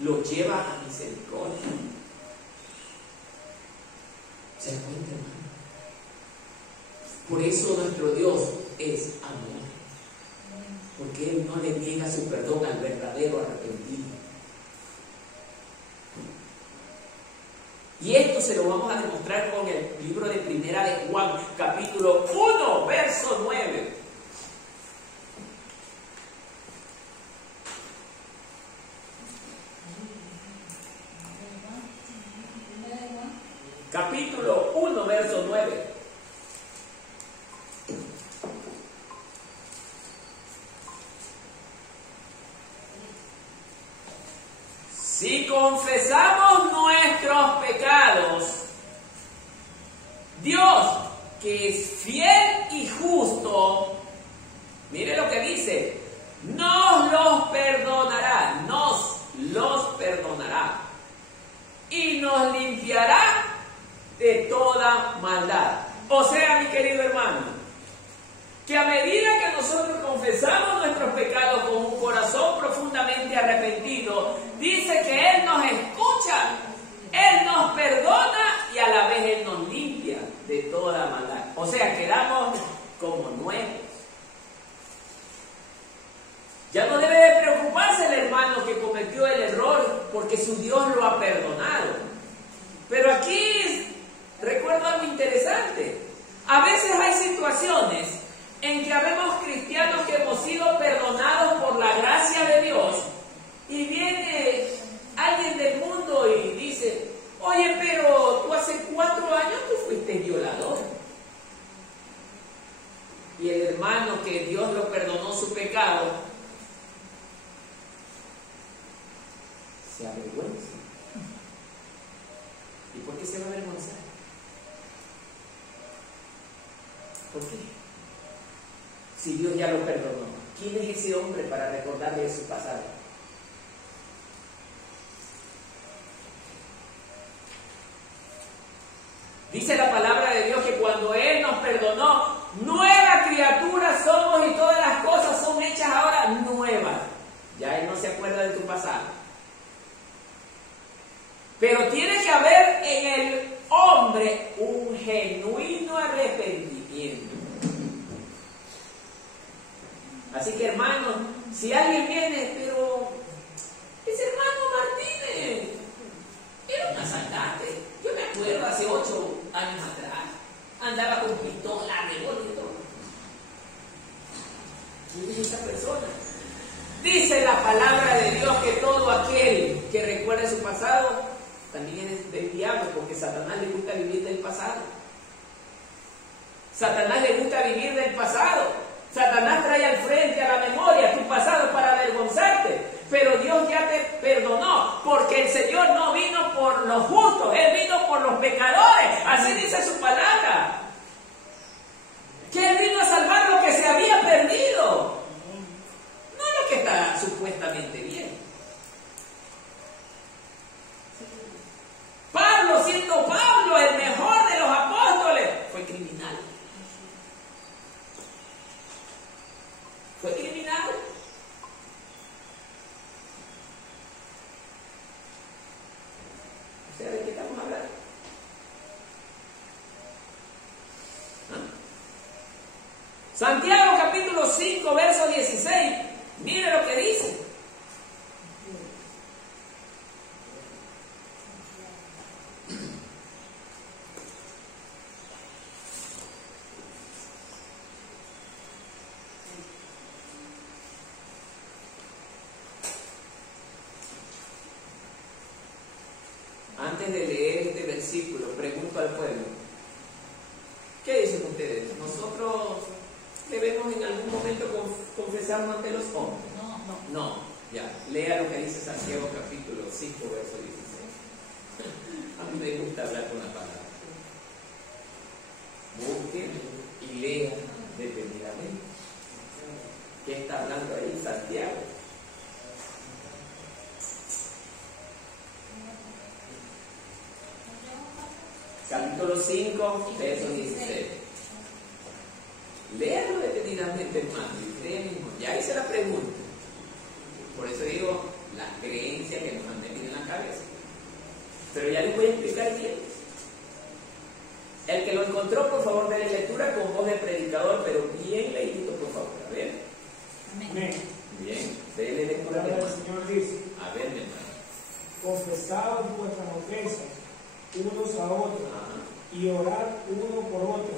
Lo lleva a misericordia. ¿Se da cuenta, hermano? Por eso nuestro Dios es amor. Porque Él no le niega su perdón al verdadero arrepentido. Y esto se lo vamos a demostrar con el libro de Primera de Juan, capítulo 1, verso 9. Capítulo 1, verso 9. Si confesamos nuestros pecados, Dios, que es fiel y justo, mire lo que dice, nos los perdonará y nos limpiará de toda maldad. O sea, mi querido hermano, que a medida que nosotros confesamos nuestros pecados con un corazón profundamente arrepentido, dice que Él nos escucha, Él nos perdona y a la vez Él nos limpia de toda maldad. O sea, quedamos como nuevos. Ya no debe de preocuparse el hermano que cometió el error porque su Dios lo ha perdonado. Pero aquí recuerdo algo interesante. A veces hay situaciones en que habemos cristianos que hemos sido perdonados por la gracia de Dios y viene alguien del mundo y dice, oye, pero tú hace 4 años tú fuiste violador. Y el hermano que Dios lo perdonó su pecado se avergüenza. ¿Y por qué se va a avergonzar? ¿Por qué? Si Dios ya lo perdonó, ¿quién es ese hombre para recordarle de su pasado? Dice la palabra de Dios que cuando Él nos perdonó, nueva criatura somos y todas las cosas son hechas ahora nuevas. Ya Él no se acuerda de tu pasado. Pero tiene que haber en el hombre un genuino arrepentimiento. Así que, hermanos, si alguien viene, pero ese hermano Martínez era un asaltante. Yo me acuerdo hace 8 años atrás, andaba con pistola, revólver y todo. ¿Quién es esa persona? Dice la palabra de Dios que todo aquel que recuerde su pasado también es del diablo, porque Satanás le gusta vivir del pasado. Satanás le gusta vivir del pasado. Satanás trae al frente, a la memoria, tu pasado para avergonzarte. Pero Dios ya te perdonó, porque el Señor no vino por los justos, Él vino por los pecadores. Así dice su palabra. Que Él vino a salvar lo que se había perdido, no lo que está supuestamente bien. Santiago capítulo 5, verso 16. Mire lo que dice. Antes de leer este versículo, pregunto al pueblo, ¿qué dicen ustedes? ¿Nosotros debemos en algún momento confesarnos ante los hombres? No, ya. Lea lo que dice Santiago capítulo 5, verso 16. A mí me gusta hablar con la palabra. Busquen y lean detenidamente. ¿Qué está hablando ahí Santiago? Capítulo 5, verso 16. Léanlo detenidamente, hermano, y créanme, ya hice la pregunta. Por eso digo, las creencias que nos han metido en la cabeza. Pero ya les voy a explicar bien. El que lo encontró, por favor, déle lectura con voz de predicador, pero bien leído, por favor. A ver. Amén. Bien, déle lectura. El Señor dice: a ver, mi hermano. Confesaos vuestras ofensas unos a otros, y orad uno por otro,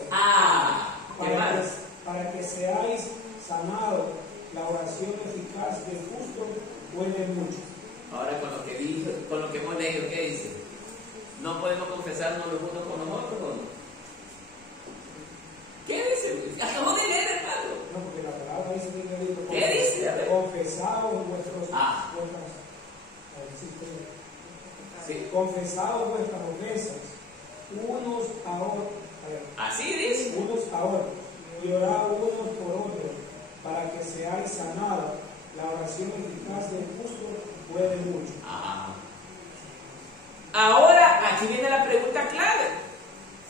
para que seáis sanados. La oración eficaz del justo puede mucho. Ahora con lo que dijo, con lo que hemos leído, ¿qué dice? ¿No podemos confesarnos los unos con los otros? ¿O no? ¿Qué dice? Acabo de leer, hermano. No, porque la palabra dice que ¿Qué dice? A ver. Confesaos vuestras sí. Confesaos vuestras ofensas unos a otros. Así dice. Unos a otros, y orad unos por otros, para que seáis sanados. La oración eficaz del justo puede mucho. Ahora, aquí viene la pregunta clave.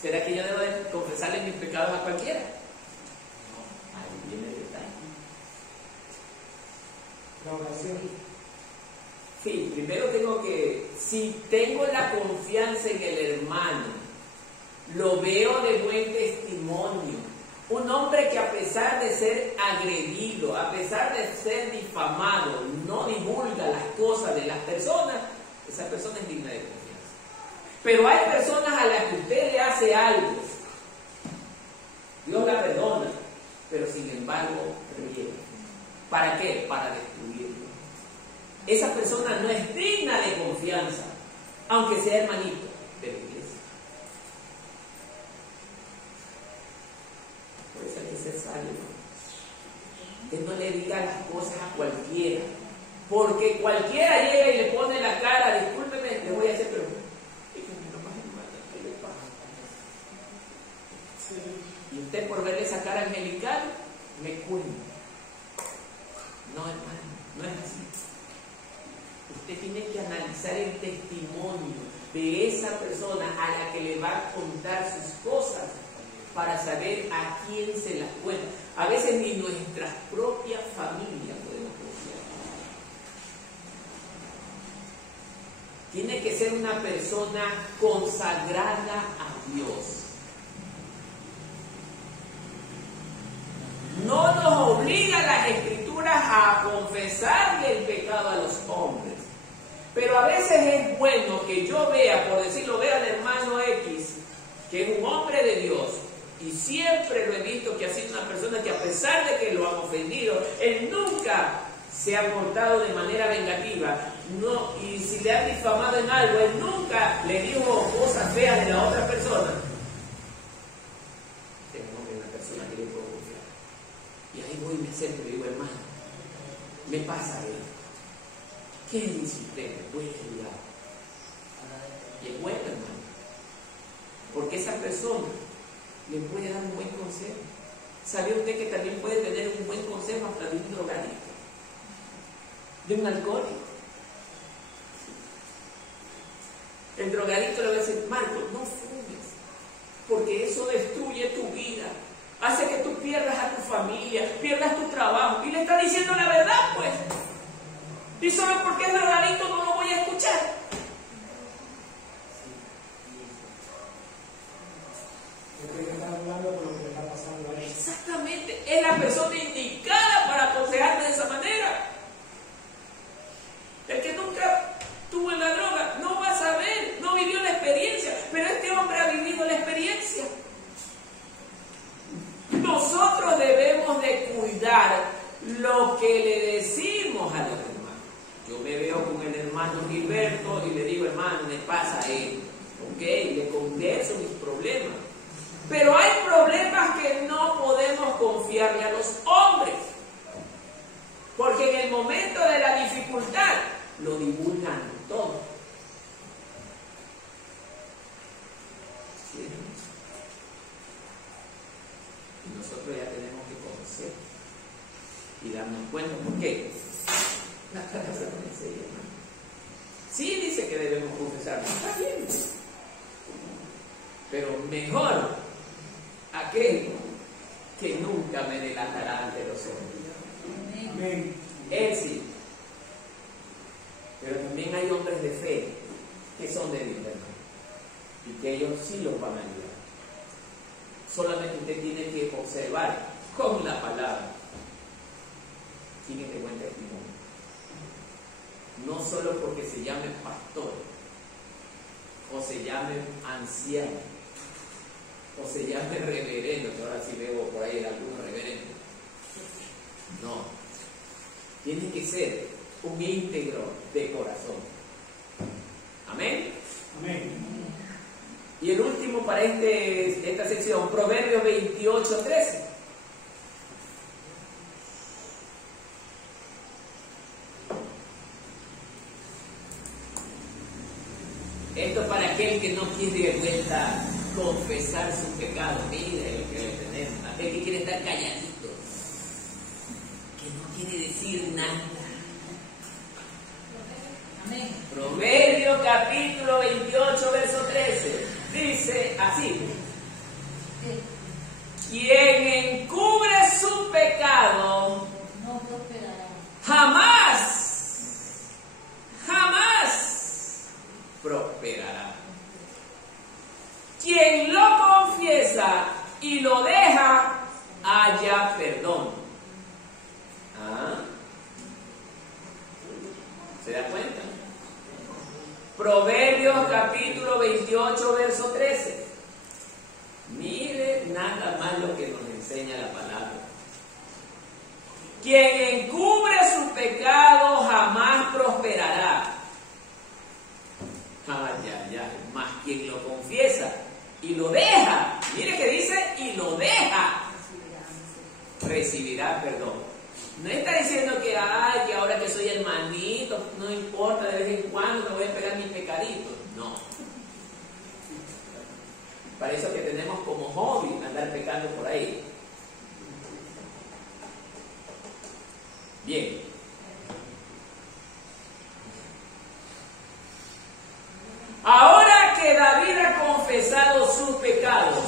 ¿Será que yo debo de confesarle mis pecados a cualquiera? No, ahí viene el detalle. La oración. Sí, primero tengo que, si tengo la confianza en el hermano, lo veo de buen testimonio. Un hombre que a pesar de ser agredido, a pesar de ser difamado, no divulga las cosas de las personas, esa persona es digna de confianza. Pero hay personas a las que usted le hace algo, Dios la perdona, pero sin embargo riega. ¿Para qué? Para destruirlo. Esa persona no es digna de confianza, aunque sea hermanito de la iglesia. Por eso hay que ser sabio. Usted no le diga las cosas a cualquiera, porque cualquiera llega y le pone la cara, discúlpeme, le voy a hacer, pero ¿qué le pasa? Y usted por verle esa cara angelical, me cuenta. No, hermano, no es así. Usted tiene que analizar el testimonio de esa persona a la que le va a contar sus cosas para saber a quién se las cuenta. A veces ni nuestra propia familia podemos confiar. Tiene que ser una persona consagrada a Dios. No nos obliga las Escrituras a confesarle el pecado a los hombres. Pero a veces es bueno que yo vea, por decirlo, vea al hermano X, que es un hombre de Dios, y siempre lo he visto que ha sido una persona que a pesar de que lo han ofendido, él nunca se ha portado de manera vengativa, no, y si le han difamado en algo, él nunca le dijo cosas feas de la otra persona. Tengo una persona que le puedo confiar. Y ahí voy y me acerco y le digo, hermano, me pasa esto. ¿Qué dice usted? ¿Me puede ayudar? Y es bueno, hermano, porque esa persona le puede dar un buen consejo. ¿Sabía usted que también puede tener un buen consejo hasta de un drogadicto? De un alcohólico. El drogadicto le va a decir, Marco, no fumes, porque eso destruye tu vida, hace que tú pierdas a tu familia, pierdas tu trabajo. Y le está diciendo la verdad, pues. Y solo porque es drogadicto no lo voy a escuchar. Porque está hablando con lo que le está pasando a él. Exactamente, el con el hermano Gilberto y le digo, hermano, me pasa esto. Ok, le converso mis problemas. Pero hay problemas que no podemos confiarle a los hombres. Porque en el momento de la dificultad lo divulgan todo. ¿Sí? Y nosotros ya tenemos que conocer y darnos cuenta. ¿Por qué? La palabra no enseña. Sí dice que debemos confesarnos. Está bien. Pero mejor aquel que nunca me delatará ante los hombres. Amén. Él sí. Pero también hay hombres de fe que son de libertad y que ellos sí los van a ayudar. Solamente usted tiene que observar con la palabra quién es de buen testimonio. No solo porque se llame pastor o se llame anciano o se llame reverendo, que ahora sí veo por ahí algunos reverendos. No, tiene que ser un íntegro de corazón. Amén. Amén. Y el último para esta sección, Proverbios 28:13. Esto para aquel que no quiere de vuelta confesar su pecado. Mire lo que tenemos. Aquel que quiere estar calladito, que no quiere decir nada. Amén. Proverbios capítulo 28, verso 13. Dice así: quien encubre su pecado No prosperará. jamás prosperará. Quien lo confiesa y lo deja, halla perdón. ¿Ah? ¿Se da cuenta? Proverbios capítulo 28, verso 13. Mire nada más lo que nos enseña la palabra. Quien encubre su pecado jamás prosperará. Más quien lo confiesa y lo deja, mire que dice y lo deja, recibirá perdón. No está diciendo que, ay, que ahora que soy hermanito, no importa, de vez en cuando me voy a pegar mis pecaditos. No. Para eso que tenemos como hobby andar pecando por ahí. Bien. Ahora que David ha confesado sus pecados,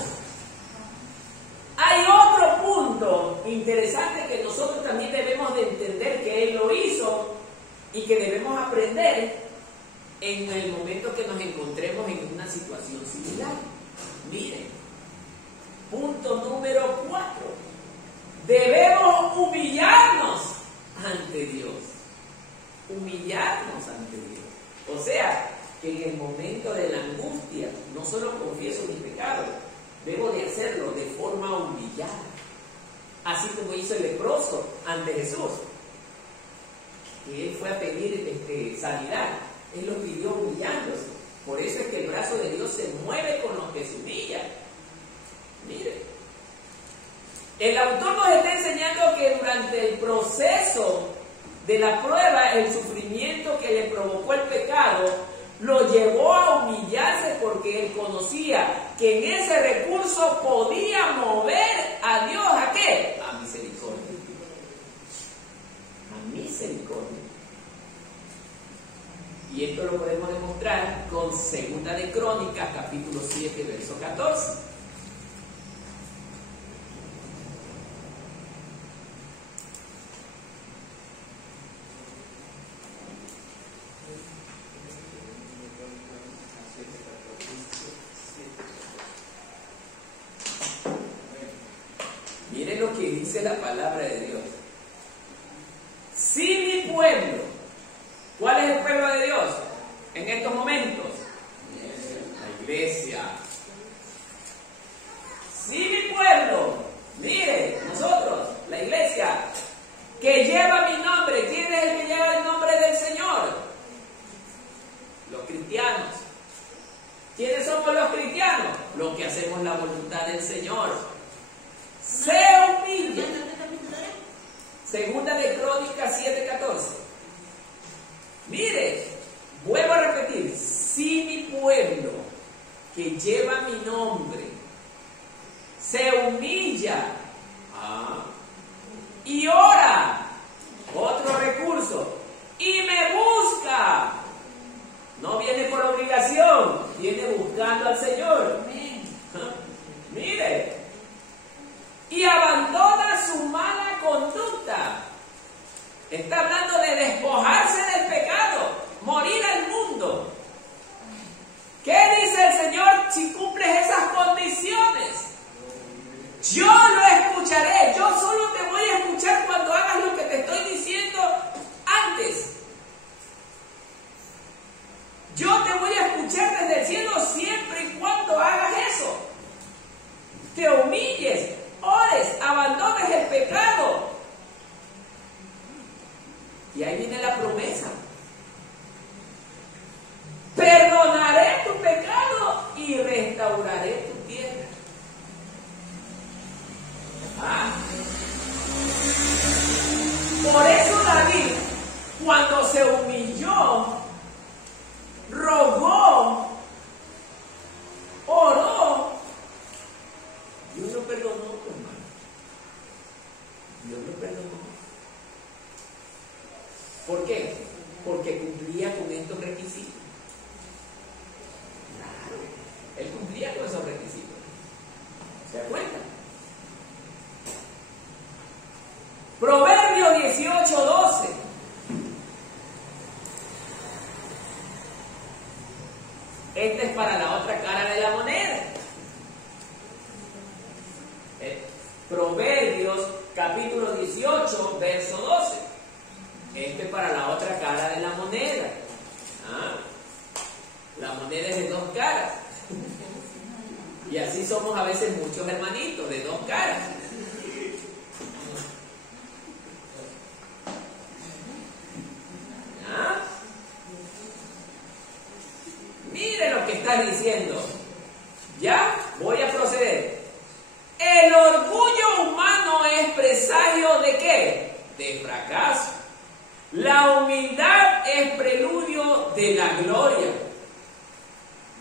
hay otro punto interesante que nosotros también debemos de entender que él lo hizo y que debemos aprender en el momento que nos encontremos en una situación similar. Miren, punto número 4. Debemos humillarnos ante Dios. Humillarnos ante Dios. O sea, que en el momento de la angustia no solo confieso mis pecados, debo de hacerlo de forma humillada, así como hizo el leproso ante Jesús, que él fue a pedir sanidad. Él lo pidió humillándose. Por eso es que el brazo de Dios se mueve con los que se humillan. Mire, el autor nos está enseñando que durante el proceso de la prueba, el sufrimiento que le provocó el pecado lo llevó a humillarse, porque él conocía que en ese recurso podía mover a Dios ¿a qué? A misericordia. A misericordia. Y esto lo podemos demostrar con 2 de Crónicas, capítulo 7, verso 14. Miren lo que dice la palabra de Dios. Si mi pueblo, ¿cuál es el pueblo de Dios en estos momentos? La iglesia. Si mi pueblo, mire, nosotros, la iglesia, que lleva mi nombre, ¿quién es el que lleva el nombre del Señor? ¿Quiénes somos los cristianos? Los que hacemos la voluntad del Señor. Se humilla. Segunda de Crónicas 7:14. Mire, vuelvo a repetir, si mi pueblo que lleva mi nombre se humilla y ora, otro recurso, y me busca, no viene por obligación, viene buscando al Señor. Mire, y abandona su mala conducta. Está hablando de despojarse del pecado, morir al mundo. ¿Qué dice el Señor si cumples esas condiciones? Yo lo escucharé. Yo solo te voy a escuchar cuando hagas lo que te estoy diciendo antes. Yo te voy a escuchar desde el cielo siempre y cuando hagas eso. Te humilles, ores, abandones el pecado. Y ahí viene la promesa. Perdonaré tu pecado y restauraré tu tierra. Por eso David, cuando se humilló, rogó, oró, Dios lo perdonó, hermano. Dios lo perdonó. ¿Por qué? Porque cumplía con estos requisitos. Claro, él cumplía con esos requisitos. ¿Se da cuenta? Proverbio 18:12. Este es para la otra cara de la moneda. Proverbios capítulo 18, verso 12. Este es para la otra cara de la moneda. La moneda es de dos caras. Y así somos a veces muchos hermanitos, de dos caras. Mire lo que está diciendo. Ya voy a proceder. El orgullo humano es presagio ¿de qué? De fracaso. La humildad es preludio de la gloria.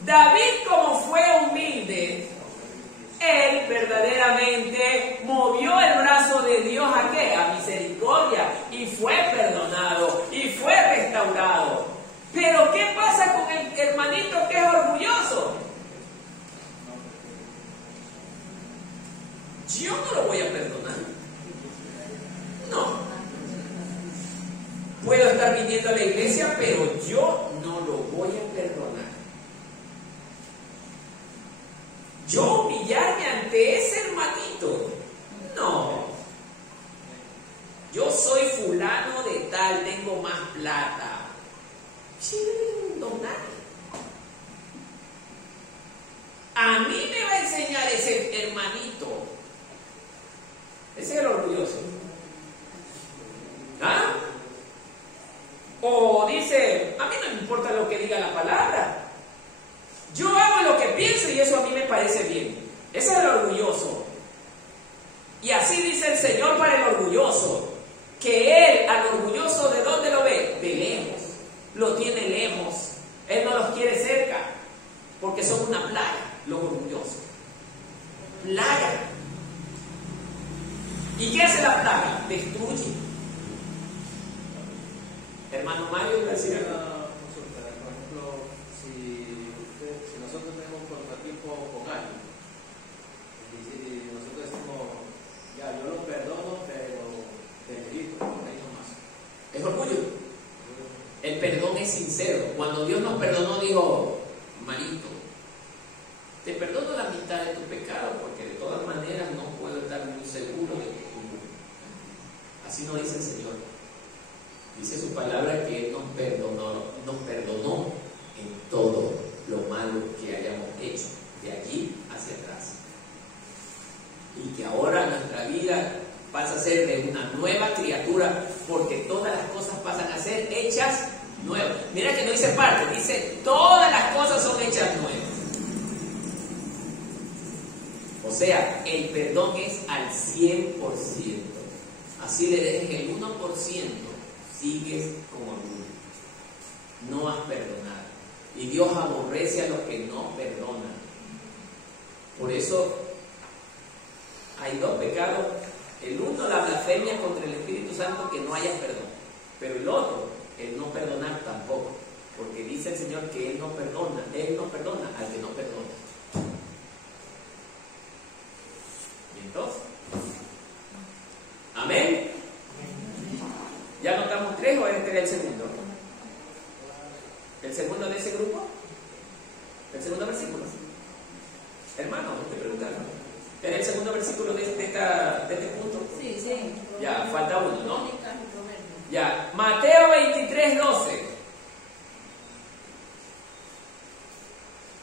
David, como fue humilde, él verdaderamente movió el brazo de Dios ¿a qué? A misericordia, y fue perdonado, y fue restaurado. Pero ¿qué pasa con el hermanito que es orgulloso? Yo no lo voy a perdonar. No. Puedo estar viniendo a la iglesia, pero yo no lo voy a perdonar. Yo humillarme ante ese hermanito. No. Yo soy fulano de tal, tengo más plata. Sí, donar. A mí me va a enseñar ese hermanito. Ese es el orgulloso. O dice, a mí no me importa lo que diga la palabra. Yo hago lo que pienso y eso a mí me parece bien. Ese es el orgulloso. Y así dice el Señor para el orgulloso, que Él al orgulloso ¿de dónde lo ve? De lejos. Lo tiene lejos. Él no los quiere cerca, porque son una plaga, los orgullosos. Plaga. ¿Y qué hace la plaga? Destruye. Hermano Mario, decía. Por ejemplo, si nosotros tenemos un contratiempo con alguien, y nosotros decimos, ya, yo lo perdono, pero te grito, ahí nomás. Es orgullo. El perdón es sincero. Cuando Dios nos perdonó, dijo, Marito, te perdono la mitad de tu pecado, porque de todas maneras no puedo estar muy seguro de que tú. Así nos dice el Señor. Dice su palabra que Él nos perdonó en todo lo malo que hayamos hecho, de allí hacia atrás. Y que ahora nuestra vida pasa a ser de una nueva criatura, porque todas las cosas pasan a ser hechas nuevas. Mira que no dice parte, dice todas las cosas son hechas nuevas. O sea, el perdón es al 100%. Así le dejes el 1%, sigues con orgullo. No has perdonado. Y Dios aborrece a los que no perdonan. Por eso hay dos pecados. El uno, la blasfemia contra el Espíritu Santo, que no haya perdón. Pero el otro, el no perdonar tampoco. Porque dice el Señor que Él no perdona al que no perdona. ¿Y entonces? ¿Amén? ¿Ya anotamos 3 o este era el segundo? ¿El segundo de ese grupo? ¿El segundo versículo? Hermano, te preguntaron. ¿Era el segundo versículo de este punto? Sí, sí. Ya, falta uno, ¿no? Ya, Mateo 23:12.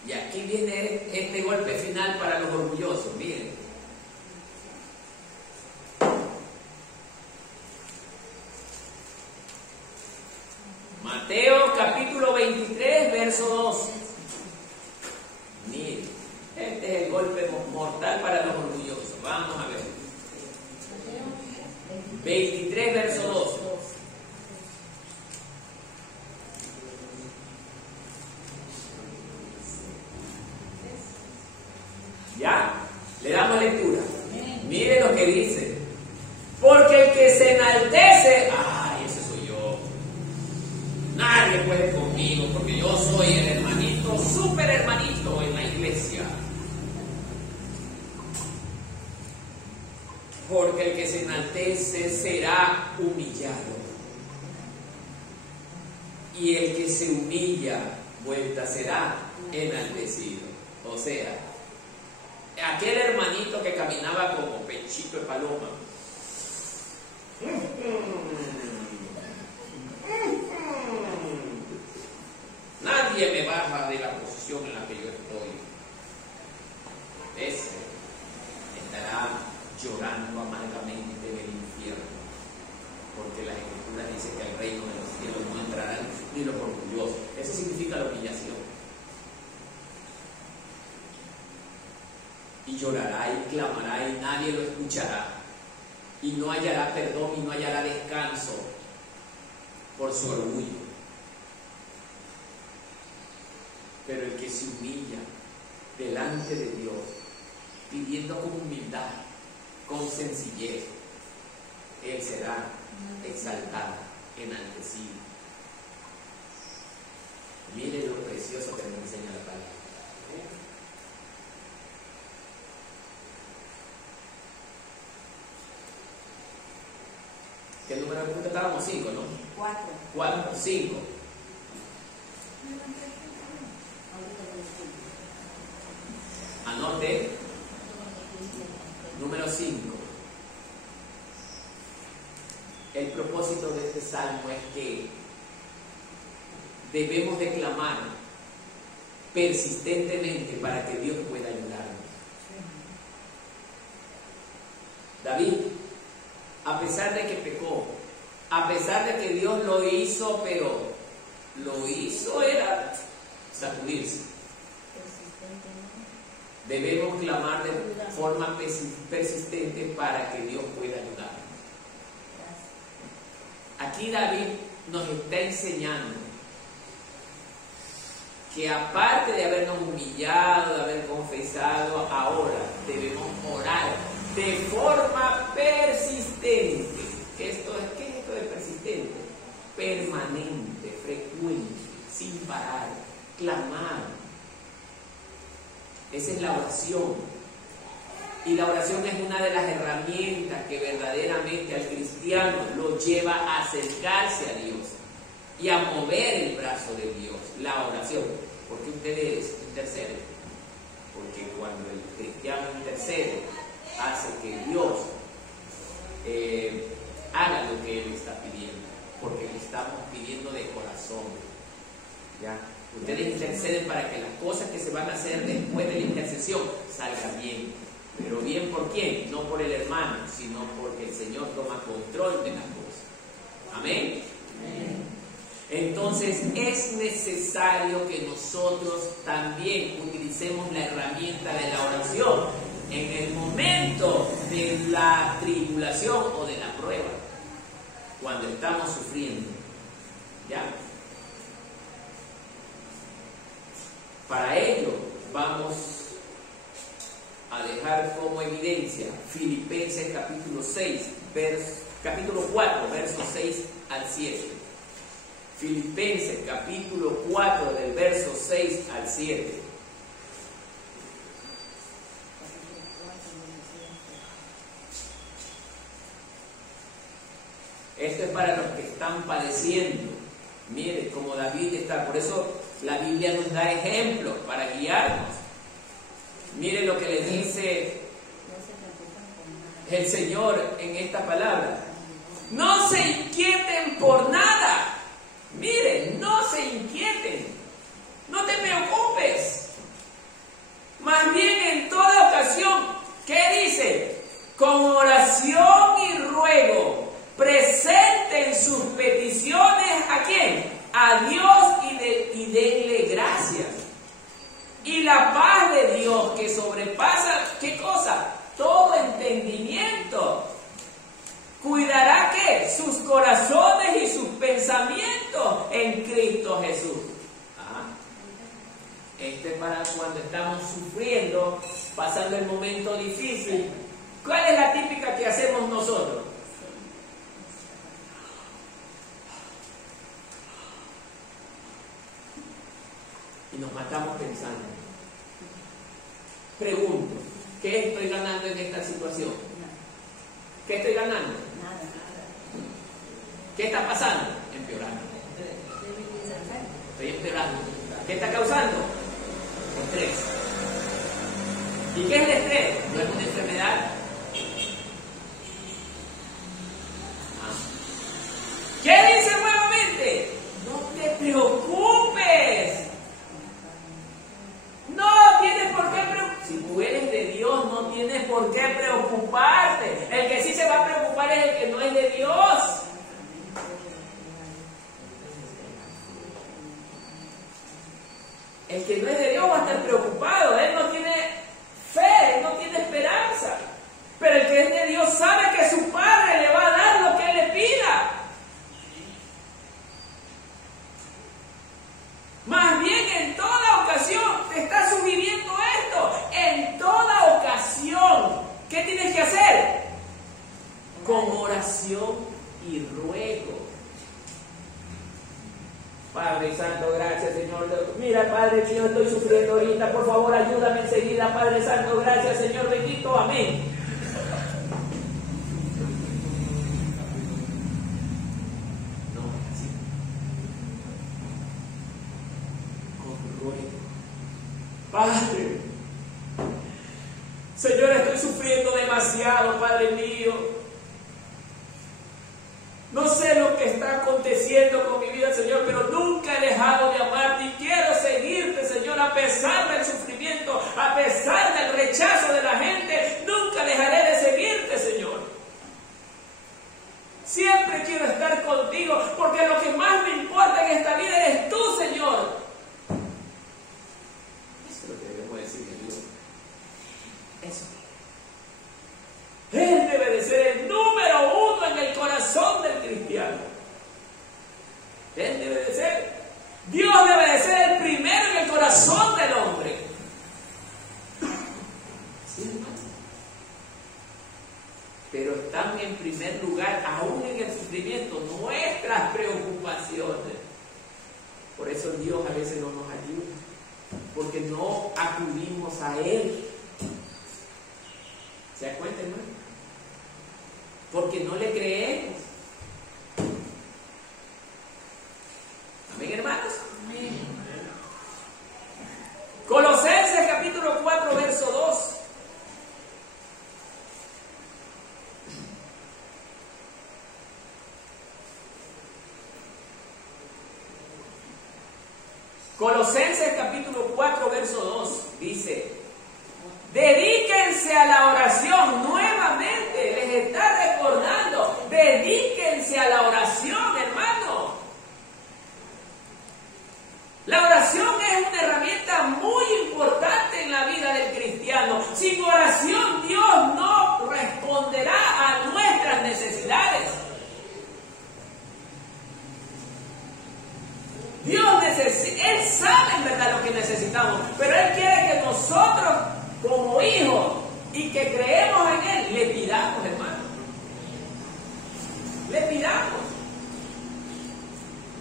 Y aquí viene este golpe final para los orgullosos, miren. Mateo capítulo 23, verso 2. Miren, este es el golpe mortal para los orgullosos. Vamos a ver. 23, verso 2. ¿Ya? Le damos lectura. Mire lo que dice. Porque el que se enaltece, ¡ay, ese soy yo! Nadie puede conmigo porque yo soy el hermanito, súper hermanito en la iglesia. Porque el que se enaltece será humillado. Y el que se humilla, vuelta será enaltecido. O sea, aquel hermanito que caminaba como pechito de paloma. Nadie me baja de la posición en la que yo estoy. Ese estará llorando amargamente en el infierno, porque la Escritura dice que al reino de los cielos no entrarán ni los orgullosos. Eso significa la humillación. Y llorará y clamará y nadie lo escuchará, y no hallará perdón y no hallará descanso por su orgullo. Pero el que se humilla delante de Dios, pidiendo con humildad, con sencillez, Él será exaltado, enaltecido. Mire lo precioso que nos enseña la palabra. ¿Qué número de punto estábamos? 5, ¿no? 4, 5. Anote. Número 5. El propósito de este salmo es que debemos de clamar persistentemente para que Dios pueda ayudarnos. David, a pesar de que pecó, a pesar de que Dios lo hizo, pero lo hizo era sacudirse. Debemos clamar de forma persistente para que Dios pueda ayudarnos. Aquí David nos está enseñando que aparte de habernos humillado, de haber confesado, ahora debemos orar de forma persistente. ¿Qué es esto de persistente? Permanente, frecuente, sin parar, clamar. Esa es la oración. Y la oración es una de las herramientas que verdaderamente al cristiano lo lleva a acercarse a Dios y a mover el brazo de Dios. La oración. ¿Por qué ustedes interceden? Porque cuando el cristiano intercede, hace que Dios haga lo que Él está pidiendo, porque le estamos pidiendo de corazón. ¿Ya? Ustedes interceden para que las cosas que se van a hacer después de la intercesión salgan bien. Pero bien por quién, no por el hermano, sino porque el Señor toma control de las cosas. Amén. Entonces es necesario que nosotros también utilicemos la herramienta de la oración en el momento de la tribulación o de la prueba, cuando estamos sufriendo. ¿Ya? Para ello vamos a dejar como evidencia Filipenses capítulo 4, versos 6 al 7. Filipenses capítulo 4 del verso 6 al 7. Esto es para los que están padeciendo. Mire, como David está, por eso la Biblia nos da ejemplos para guiarnos. Mire lo que le dice el Señor en esta palabra. No se inquieten por nada. Miren, no se inquieten. No te preocupes. Más bien en toda ocasión, ¿qué dice? Con oración y ruego, presenten sus peticiones ¿a quién? A Dios y denle gracias. Y la paz de Dios que sobrepasa, ¿qué cosa? Todo entendimiento. Cuidará ¿qué? Sus corazones y sus pensamientos en Cristo Jesús. Este es para cuando estamos sufriendo, pasando el momento difícil. ¿Cuál es la típica que hacemos nosotros? Y nos matamos pensando. Pregunto, ¿qué estoy ganando en esta situación? ¿Qué estoy ganando? Nada. ¿Qué está pasando? Empeorando. Estoy empeorando. ¿Qué está causando? Estrés. ¿Y qué es el estrés? ¿No es una enfermedad? ¿Qué dice nuevamente? No te preocupes. No tienes por qué preocuparte. Si tú eres de Dios, no tienes por qué preocuparte. El que sí se va a preocupar es el que no es de Dios. El que no es de Dios va a estar preocupado. Él no tiene fe, él no tiene esperanza. Pero el que es de Dios sabe que su Padre le va a dar lo que él le pida. Más bien en toda ocasión te está sugiriendo esto. En toda ocasión, ¿qué tienes que hacer? Con oración y ruego. Padre Santo, gracias Señor. Mira, Padre mío, estoy sufriendo ahorita. Por favor, ayúdame enseguida, Padre Santo. Gracias, Señor bendito. Amén. No, así. Con ruego. Padre, Señor, estoy sufriendo demasiado, Padre mío. No sé lo que está aconteciendo con mi vida, Señor, pero nunca he dejado de amarte y quiero seguirte, Señor, a pesar del sufrimiento, a pesar del rechazo de la gente, nunca dejaré de seguirte, Señor. Siempre quiero estar contigo, porque lo que más me importa en esta vida eres tú, Señor. Eso es lo que debemos decirle a Dios. Eso. Él debe de ser el número uno en el corazón del cristiano. Él debe de ser. Dios debe de ser el primero en el corazón del hombre. ¿Sí, hermano? Pero están en primer lugar, aún en el sufrimiento, nuestras preocupaciones. Por eso Dios a veces no nos ayuda, porque no acudimos a Él. ¿Se da cuenta, hermano? Porque no le creemos. Amén, hermanos. Amén. Colosenses capítulo 4, verso 2. Colosenses capítulo 4, verso 2 dice: dedíquense a la oración. Nuevamente les está recordando, dedíquense a la oración, hermano. La oración es una herramienta muy importante en la vida del cristiano. hermano. Sin oración Dios no responderá a nuestras necesidades. Dios Él sabe en verdad lo que necesitamos, pero Él quiere que nosotros, como hijos, y que creemos en Él, le pidamos, hermano. Le pidamos.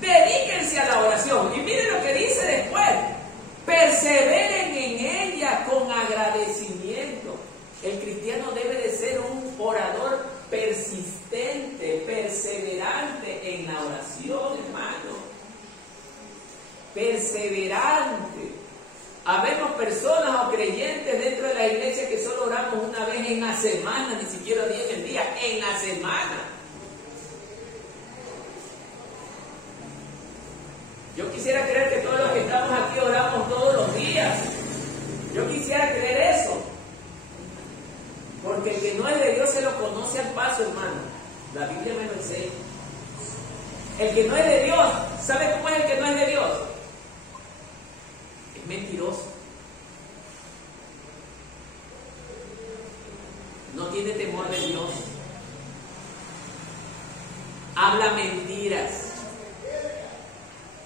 Dedíquense a la oración. Y miren lo que dice después. Perseveren en ella con agradecimiento. El cristiano debe de ser un orador persistente, perseverante en la oración, hermano. Perseverante. Habemos personas o creyentes dentro de la iglesia que solo oramos una vez en la semana, ni siquiera 10 en el día, en la semana. Yo quisiera creer que todos los que estamos aquí oramos todos los días. Yo quisiera creer eso. Porque el que no es de Dios se lo conoce al paso, hermano. La Biblia me lo enseña. El que no es de Dios, ¿sabe cómo es el que no es de Dios? Es mentiroso. No tiene temor de Dios. Habla mentiras.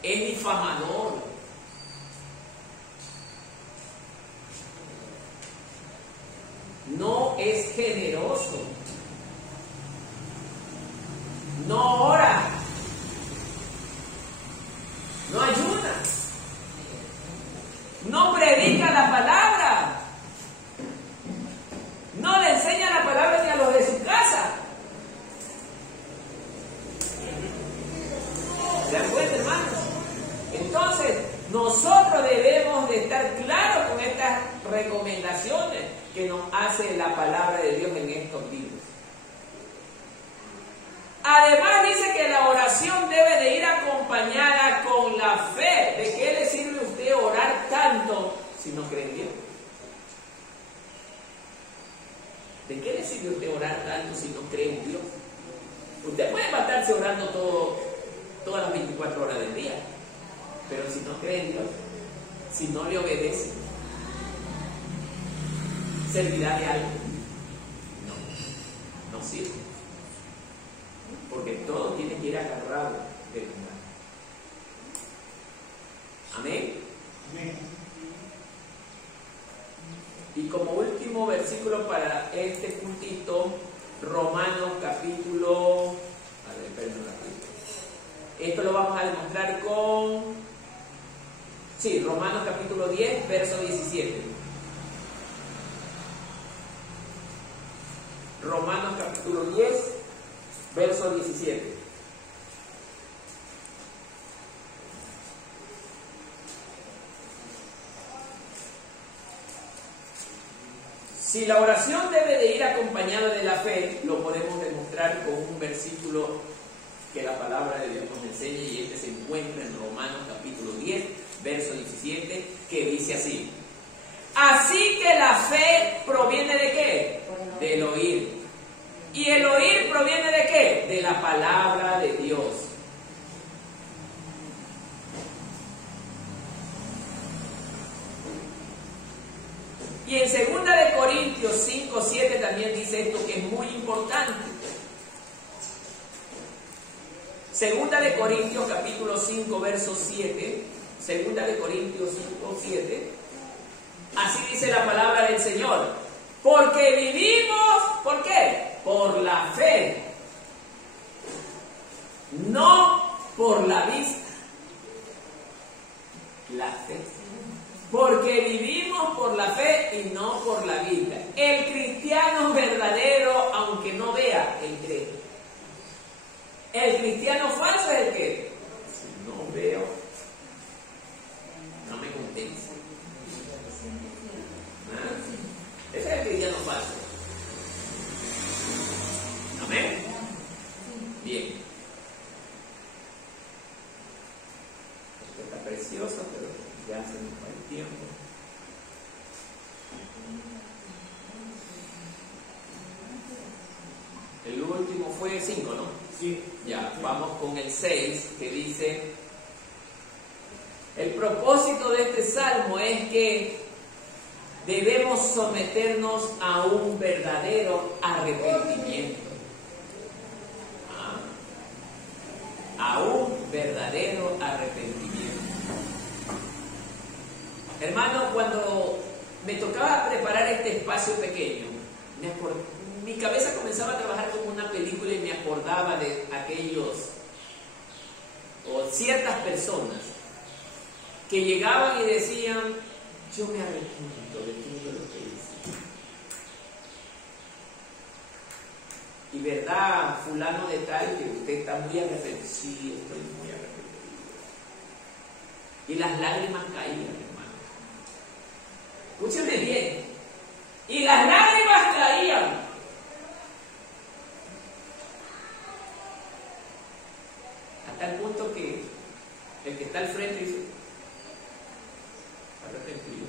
Es difamador. No es generoso. No ora. No ayuda. No predica la palabra. No le enseña la palabra ni a los de su casa. ¿Se dan cuenta, hermanos? Entonces, nosotros debemos de estar claros con estas recomendaciones que nos hace la palabra de Dios en estos libros. Además dice que la oración debe de ir acompañada con la fe. ¿De qué le sirve a usted orar tanto si no cree en Dios? ¿De qué le sirve a usted orar tanto si no cree en Dios? Usted puede matarse orando todas las 24 horas del día, pero si no cree en Dios, si no le obedece, ¿servirá de algo? No, no sirve. Porque todo tiene que ir agarrado de verdad. Amén. Amén. Y como último versículo para este puntito, Romanos capítulo... A ver, espérenme un ratito. Esto lo vamos a demostrar con... Sí, Romanos capítulo 10, verso 17. Romanos capítulo 10, verso 17. Si la oración debe de ir acompañada de la fe, lo podemos demostrar con un versículo que la palabra de Dios nos enseña, y este se encuentra en Romanos capítulo 10, verso 17, que dice así: así que la fe proviene de ¿qué? Del oír. ¿Y el oír proviene de qué? De la palabra de Dios. Y en 2 Corintios 5, 7 también dice esto, que es muy importante. 2 Corintios capítulo 5, verso 7. 2 Corintios 5, 7. Así dice la palabra del Señor. Porque vivimos, ¿por qué? Por la fe, no por la vista. La fe. Porque vivimos por la fe y no por la vista. El cristiano verdadero, aunque no vea, él cree. El cristiano falso es el que, si no veo, no me convence. ¿Ah? Ese es el cristiano falso. ¿Amén? Bien. Esto está precioso, pero ya se nos va el tiempo. El último fue 5, ¿no? Sí. Ya, vamos con el 6, que dice: el propósito de este salmo es que debemos someternos a un verdadero arrepentimiento. A un verdadero arrepentimiento. Hermano, cuando me tocaba preparar este espacio pequeño, mi cabeza comenzaba a trabajar como una película y me acordaba de aquellos o ciertas personas que llegaban y decían: yo me arrepiento de todo lo que hice. Y verdad, fulano de tal, que usted está muy arrepentido. Sí, estoy muy arrepentido. Y las lágrimas caían, hermano. Escúchenme bien. Y las lágrimas caían. Hasta el punto que el que está al frente dice: arrepentido.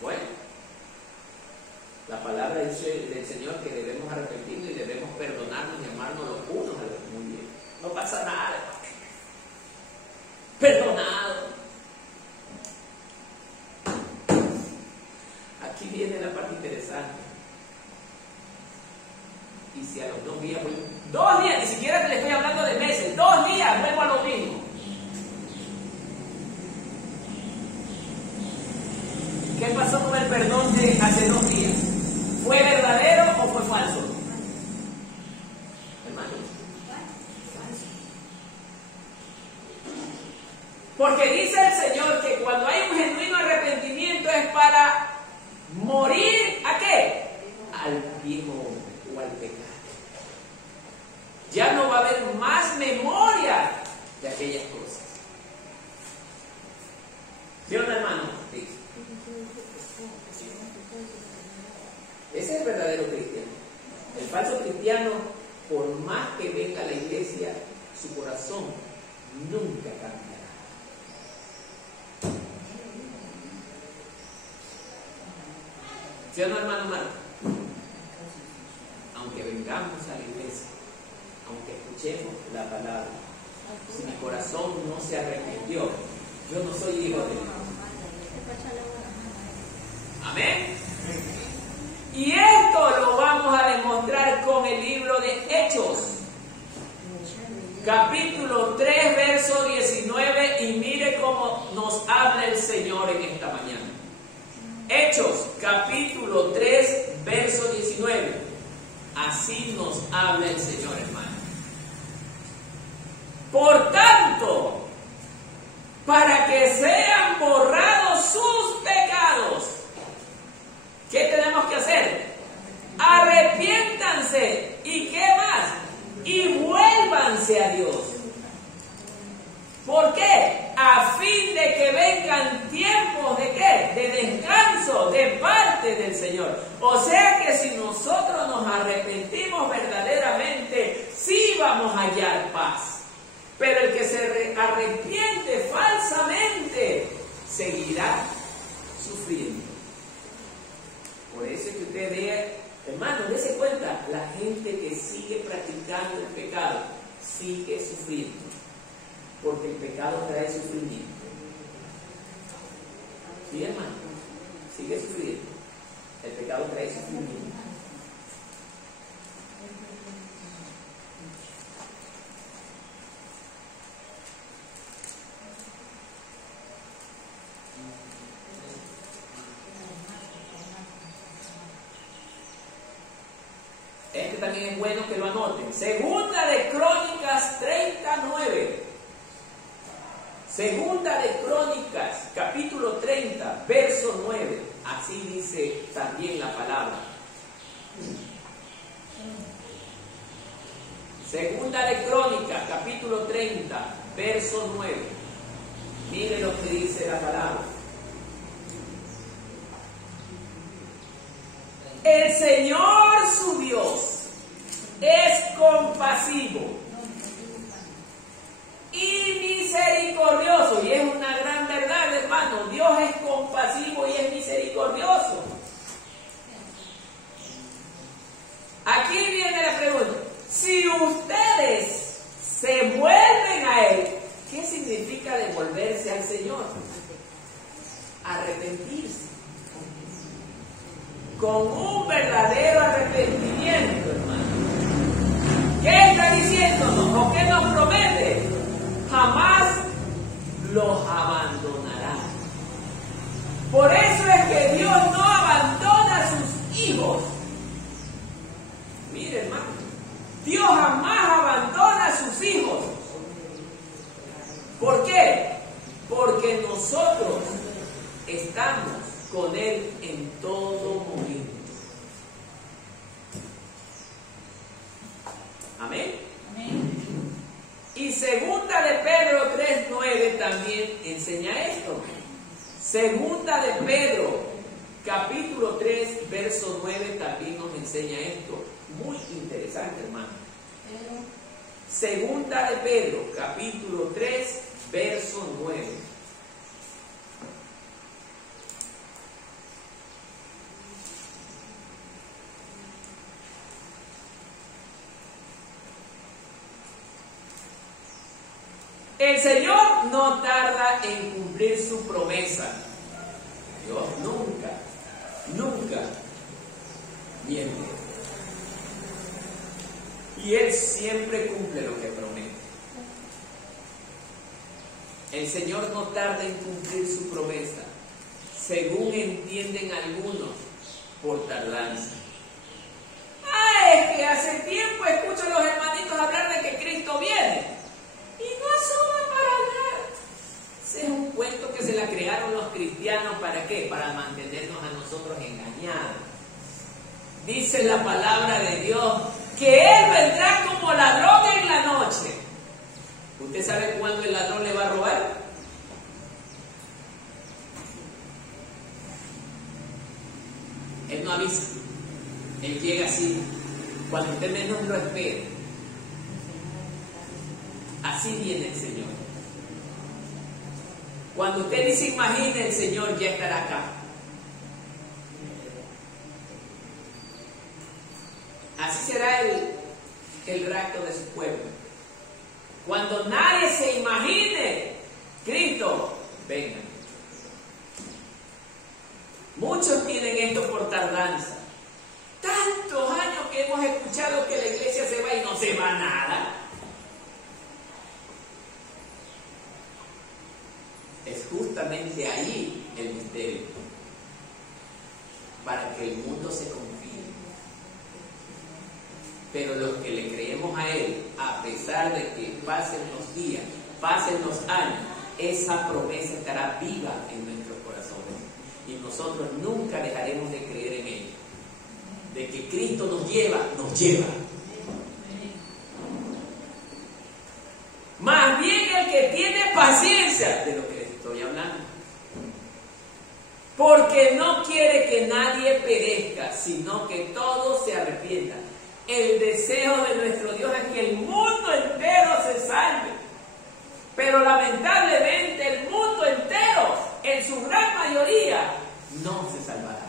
Bueno, la palabra dice del Señor que debemos arrepentirnos y debemos perdonarnos y amarnos los unos a los otros. Muy bien. No pasa nada. Perdonado. Aquí viene la parte interesante. Y si a los 2 días, 2 días, ni siquiera te estoy hablando de meses, 2 días, vuelvo a lo mismo. ¿Qué pasó con el perdón de hace 2 días? ¿Fue verdadero o fue falso? Hermano, falso. Porque dice el Señor que cuando hay un genuino arrepentimiento es para morir ¿a qué? Al viejo o al pecado. Ya no va a haber más memoria de aquellas cosas. ¿Sí o no, hermano? Sí. Ese es el verdadero cristiano. El falso cristiano, por más que venga a la iglesia, su corazón nunca cambiará. ¿Sí o no, hermano Marco? Aunque vengamos a la iglesia, aunque escuchemos la palabra, si mi corazón no se arrepintió, yo no soy hijo de Dios. Amén. Y esto lo vamos a demostrar con el libro de Hechos, capítulo 3, verso 19, y mire cómo nos habla el Señor en esta mañana. Hechos, capítulo 3, verso 19. Así nos habla el Señor, hermano. Por tanto, para que sean borrados sus pecados, ¿qué tenemos que hacer? Arrepiéntanse. ¿Y qué más? Y vuélvanse a Dios. ¿Por qué? A fin de que vengan tiempos de ¿qué? De descanso de parte del Señor. O sea que si nosotros nos arrepentimos verdaderamente, sí vamos a hallar paz. Pero el que se arrepiente falsamente seguirá sufriendo. Por eso es que usted ve, hermano, dése cuenta, la gente que sigue practicando el pecado sigue sufriendo. Porque el pecado trae sufrimiento. ¿Sí, hermano? Sigue sufriendo. El pecado trae sufrimiento. Este también es bueno que lo anoten. Segunda de Crónicas 39. Segunda de Crónicas, capítulo 30, verso 9. Así dice también la palabra. Segunda de Crónicas, capítulo 30, verso 9. Mire lo que dice la palabra. El Señor su Dios es compasivo y misericordioso. Y es una gran verdad, hermano. Dios es compasivo y es misericordioso. Aquí viene la pregunta. Si ustedes se vuelven a Él, ¿qué significa devolverse al Señor? con un verdadero arrepentimiento, hermano. ¿Qué está diciéndonos? ¿O qué nos promete? Jamás los abandonará. Por eso es que Dios no abandona a sus hijos. Mire, hermano, Dios jamás abandona a sus hijos. ¿Por qué? Porque nosotros estamos con Él en todo momento. Amén. Amén. Y segunda de Pedro 3:9 también enseña esto. Segunda de Pedro, capítulo 3, verso 9 también nos enseña esto. Muy interesante, hermano. Segunda de Pedro, capítulo 3, verso 9. El Señor no tarda en cumplir su promesa. Dios nunca miente. Y Él siempre cumple lo que promete. El Señor no tarda en cumplir su promesa, según entienden algunos, por tardanza. Es que hace tiempo escucho a los hermanitos hablar de que Cristo viene. Y no asoma para nada. Ese es un cuento que se la crearon los cristianos. ¿Para qué? Para mantenernos a nosotros engañados. Dice la palabra de Dios que Él vendrá como ladrón en la noche. ¿Usted sabe cuándo el ladrón le va a robar? Él no avisa. Él llega así, cuando usted menos lo espera. Así viene el Señor. Cuando usted ni se imagina, el Señor ya estará acá. Así será el rapto de su pueblo. Cuando nadie se imagine, Cristo venga. Muchos tienen esto por tardanza. Tantos años que hemos escuchado que la iglesia se va y no se va nada. Es justamente ahí el misterio, para que el mundo se confíe. Pero los que le creemos a Él, a pesar de que pasen los días, pasen los años, esa promesa estará viva en nuestros corazones. Y nosotros nunca dejaremos de creer en Él. De que Cristo nos lleva, nos lleva. Más bien el que tiene paciencia, de lo que les estoy hablando. Porque no quiere que nadie perezca, sino que todos se arrepientan. El deseo de nuestro Dios es que el mundo entero se salve. Pero lamentablemente el mundo entero, en su gran mayoría, no se salvará.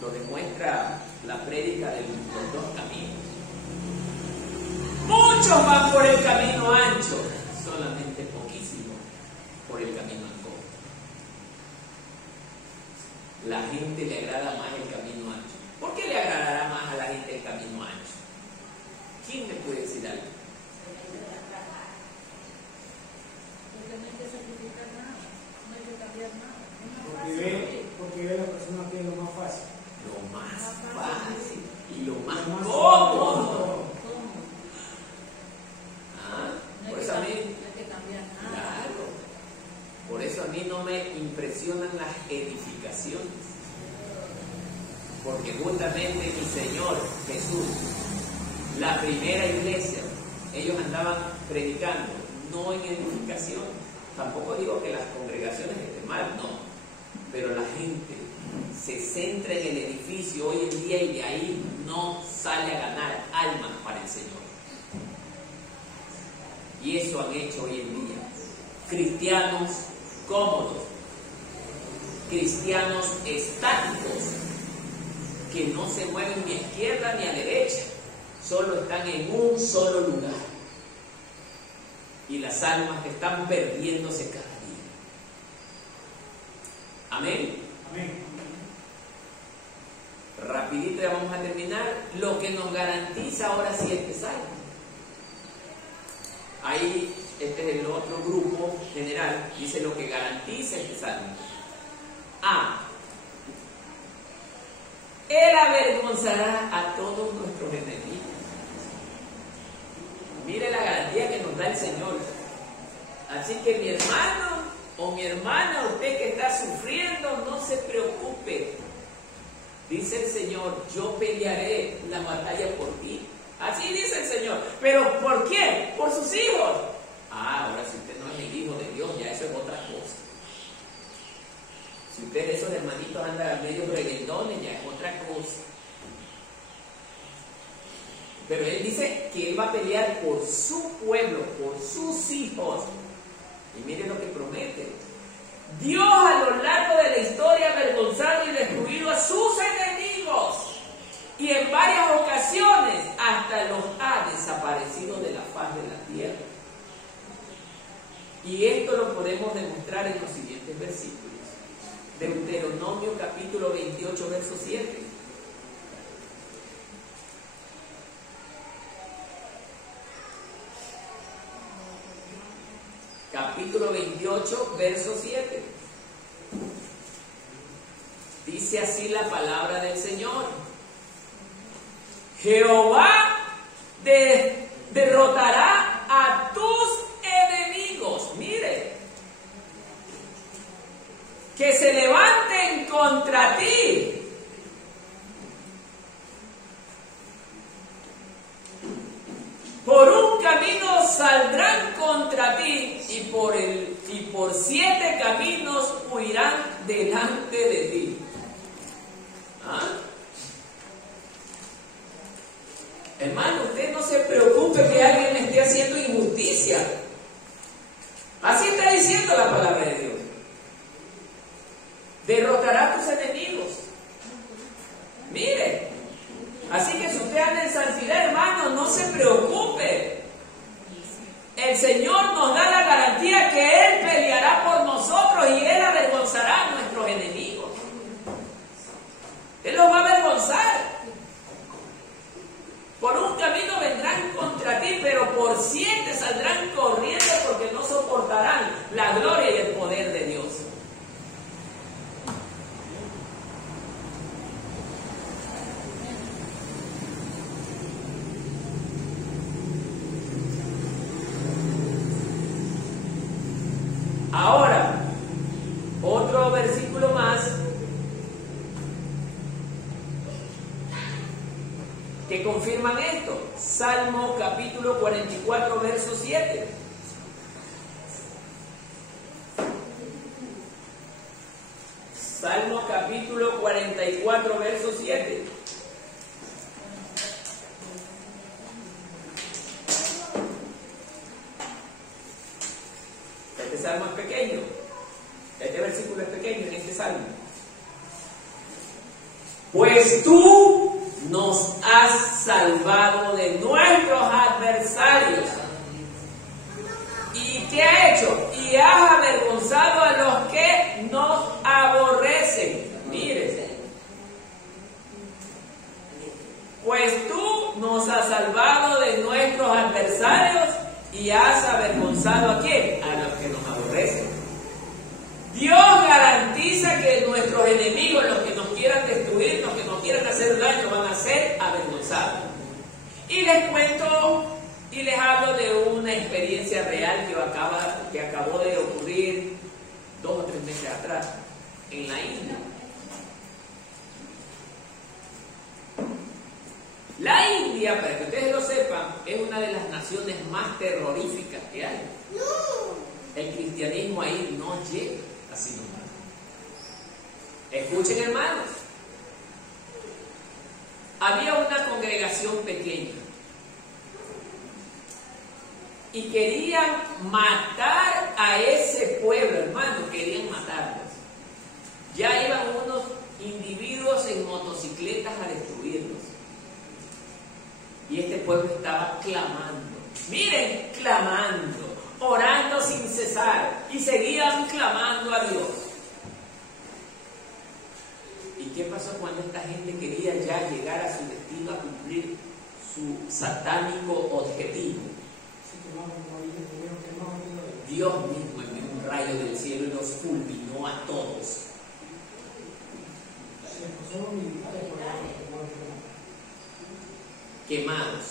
Lo demuestra la prédica de los dos caminos. Muchos van por el camino ancho, solamente poquísimos por el camino angosto. La gente le agrada más el camino ancho. ¿Por qué le agradará más a la gente el camino ancho? ¿Quién me puede decir algo? Porque ve la persona que es lo más fácil. Lo más fácil y lo más cómodo. Por eso a mí, claro, por eso a mí no me impresionan las edificaciones. Porque justamente mi Señor Jesús, la primera iglesia, ellos andaban predicando, no en edificación. Tampoco digo que las congregaciones estén mal, no. Pero la gente se centra en el edificio hoy en día y de ahí no sale a ganar almas para el Señor. Y eso han hecho hoy en día. Cristianos cómodos, cristianos estáticos, que no se mueven ni a izquierda ni a derecha, solo están en un solo lugar. Y las almas que están perdiéndose cada día. Amén. Amén. ya vamos a terminar, lo que nos garantiza ahora sí este salmo. Ahí, este es el otro grupo general, dice lo que garantiza este salmo. A. Él avergonzará a todos nuestros enemigos. Mire la garantía que nos da el Señor. Así que mi hermano o mi hermana, usted que está sufriendo, no se preocupe. Dice el Señor, yo pelearé la batalla por ti. Así dice el Señor. ¿Pero por quién? Por sus hijos. Ahora si usted no es el hijo de Dios, ya eso es otra cosa. Si usted de esos hermanitos anda medio reguendones, ya es otra cosa. Pero Él dice que Él va a pelear por su pueblo, por sus hijos. Y miren lo que promete. Dios a lo largo de la historia ha avergonzado y destruido a sus enemigos. Y en varias ocasiones hasta los ha desaparecido de la faz de la tierra. Y esto lo podemos demostrar en los siguientes versículos. Deuteronomio capítulo 28, verso 7. Capítulo 28, verso 7. Dice así la palabra del Señor. Jehová derrotará a tus enemigos. Mire, que se levanten contra ti. Por un camino saldrán contra ti y por 7 caminos huirán delante de ti. ¿Ah? Hermano, usted no se preocupe que alguien le esté haciendo injusticia. Así está diciendo la palabra de Dios. Derrotará a tus enemigos. Mire, así que si usted anda en santidad, hermano, no se preocupe. El Señor nos da la garantía que Él peleará por nosotros y Él avergonzará a nuestros enemigos. Él los va a avergonzar. Por un camino vendrán contra ti, pero por 7 saldrán corriendo porque no soportarán la gloria y el poder de Dios. Ahora, otro versículo más que confirman esto. Salmo capítulo 44, verso 7. Salmo capítulo 44, verso 7. Este salmo es pequeño. Este versículo es pequeño en este salmo. Pues tú nos has salvado de nuestros adversarios. ¿Y qué ha hecho? Y has avergonzado a los que nos aborrecen. Mire. Pues tú nos has salvado de nuestros adversarios y has avergonzado ¿a quién? A los que nos aborrecen. Dios garantiza que nuestros enemigos, los que nos quieran destruir, los que nos quieran hacer daño, van a ser avergonzados. Y les cuento y les hablo de una experiencia real que acabó de ocurrir 2 o 3 meses atrás en la India. La India, para que ustedes lo sepan, es una de las naciones más terroríficas que hay. El cristianismo ahí no llega así nomás. Escuchen, hermanos. Había una congregación pequeña y querían matar a ese pueblo, hermano, querían matarlos. Ya iban unos individuos en motocicletas a destruirlos. Y este pueblo estaba clamando. Miren, clamando, orando sin cesar. Y seguían clamando a Dios. ¿Y qué pasó cuando esta gente quería ya llegar a su destino, a cumplir su satánico objetivo. Dios mismo envió un rayo del cielo y los fulminó a todos. Quemados.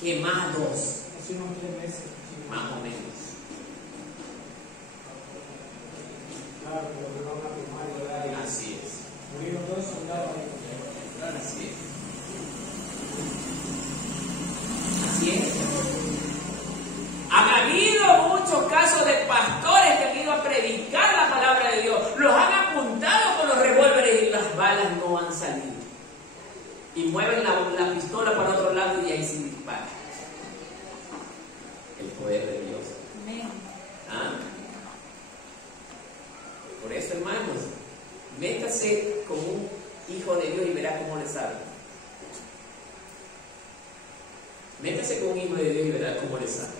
Quemados. Más o menos. Así es. Así es. Así es. Han habido muchos casos de pastores que han ido a predicar la palabra de Dios. Los han apuntado con los revólveres y las balas no han salido. Y mueven la pistola para otro lado y ahí se dispara. El poder de Dios. ¿Ah? Por eso, hermanos, métase con un hijo de Dios y verá cómo le sale. Métase con un hijo de Dios y verá cómo le sale.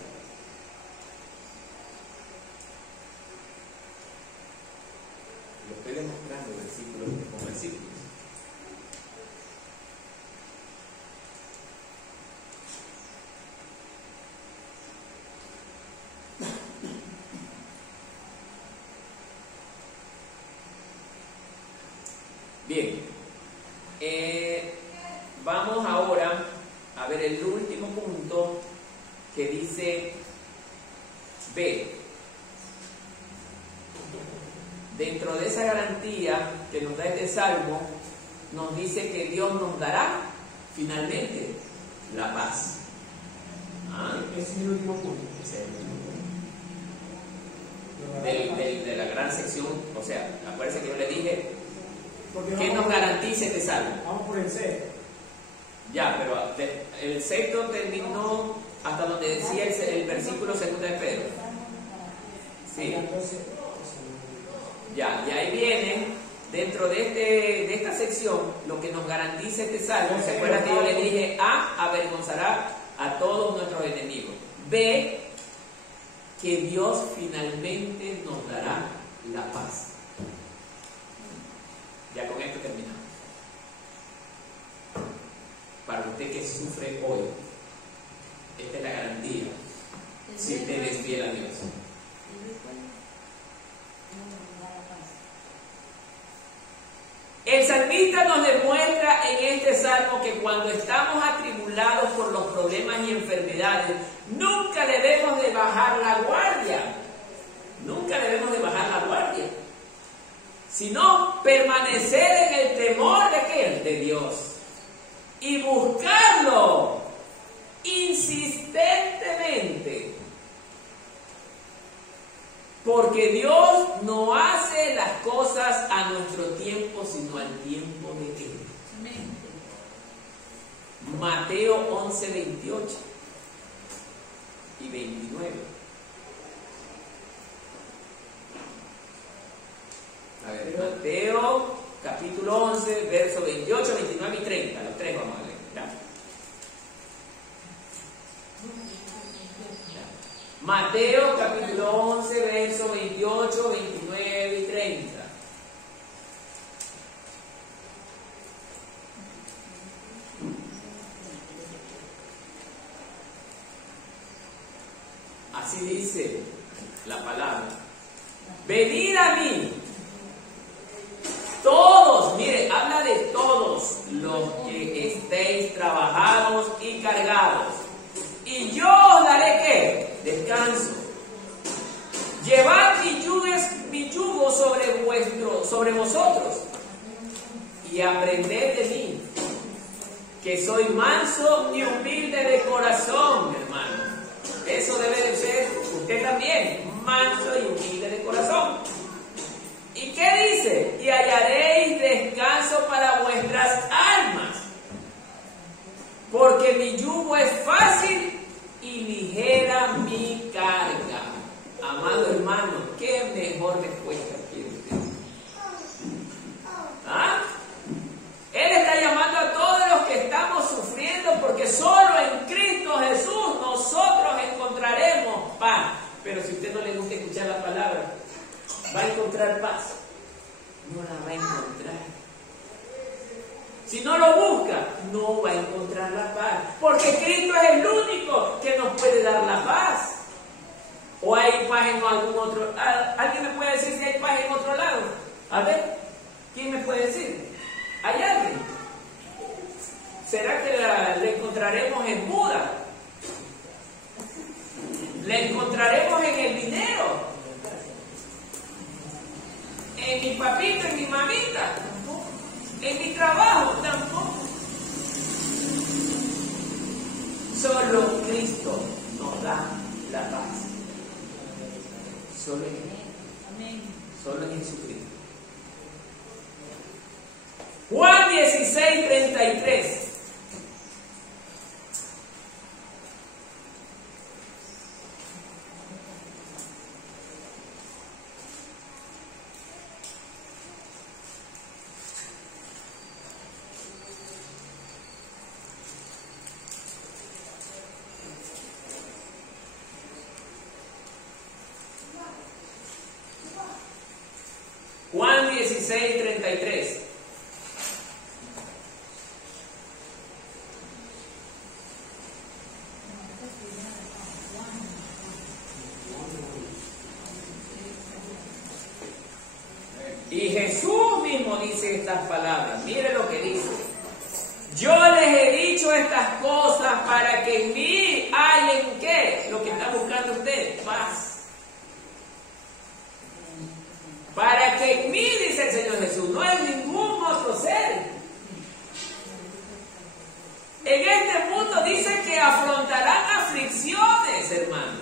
Lo estoy demostrando versículos con versículos. Bien, vamos ahora a ver el último punto que dice B. Dentro de esa garantía que nos da este salmo, nos dice que Dios nos dará finalmente la paz. ¿Ah? Ese es el último punto. Ese es el último punto. De la gran sección, o sea, acuérdense que yo le dije, ¿qué nos garantiza este salmo? Vamos por el C. Ya, pero el sexto terminó hasta donde decía el versículo 2 de Pedro. Sí. Ya, y ahí viene, dentro de esta sección, lo que nos garantiza este salmo. ¿Se acuerdan que yo le dije? A, avergonzará a todos nuestros enemigos. B, que Dios finalmente nos dará la paz. Ya con esto terminamos. Para usted que sufre hoy, esta es la garantía. Si usted es fiel a Dios. El salmista nos demuestra en este salmo que cuando estamos atribulados por los problemas y enfermedades, nunca debemos de bajar la guardia. Nunca debemos de bajar la guardia. Sino permanecer en el temor de ¿qué? De Dios. Y buscarlo insistentemente. Porque Dios no hace las cosas a nuestro tiempo, sino al tiempo de Él. Mateo 11, 28 y 29. A ver, Mateo capítulo 11, verso 28, 29 y 30. Los tres vamos a leer. ¿Ya? Mateo capítulo 11, verso 28, 29 y 30. Así dice la palabra. Venid a mí. Todos, mire, habla de todos los que estéis trabajados y cargados. Y yo os daré ¿qué? Descanso. Llevad mi yugo sobre vosotros y aprended de mí, que soy manso y humilde de corazón, hermano. Eso debe de ser usted también, manso y humilde de corazón. ¿Y qué dice? Y hallaréis descanso para vuestras almas, porque mi yugo es fácil y ligera mi carga. Amado hermano, ¿qué mejor respuesta quiere usted? ¿Ah? Él está llamando a todos los que estamos sufriendo, porque solo en Cristo Jesús nosotros encontraremos paz. Pero si a usted no le gusta escuchar la palabra, ¿va a encontrar paz? No la va a encontrar. Si no lo busca, no va a encontrar la paz. Porque Cristo es el único que nos puede dar la paz. ¿O hay paz en algún otro? ¿Alguien me puede decir si hay paz en otro lado? A ver, ¿quién me puede decir? ¿Hay alguien? ¿Será que la encontraremos en Buda? ¿La encontraremos en el dinero? ¿En mi papito, en mi mamita? ¿En mi trabajo? Tampoco. Solo Cristo nos da la paz. Solo en Él. Solo en Jesucristo. Juan 16:33. Juan 16:33. Y Jesús mismo dice estas palabras. Mire lo que dice. Yo les he dicho estas cosas para que en mí hayan ¿qué? Lo que está buscando usted, paz. Para que en mí, dice el Señor Jesús, no hay ningún otro ser. En este mundo dice que afrontarán aflicciones, hermano.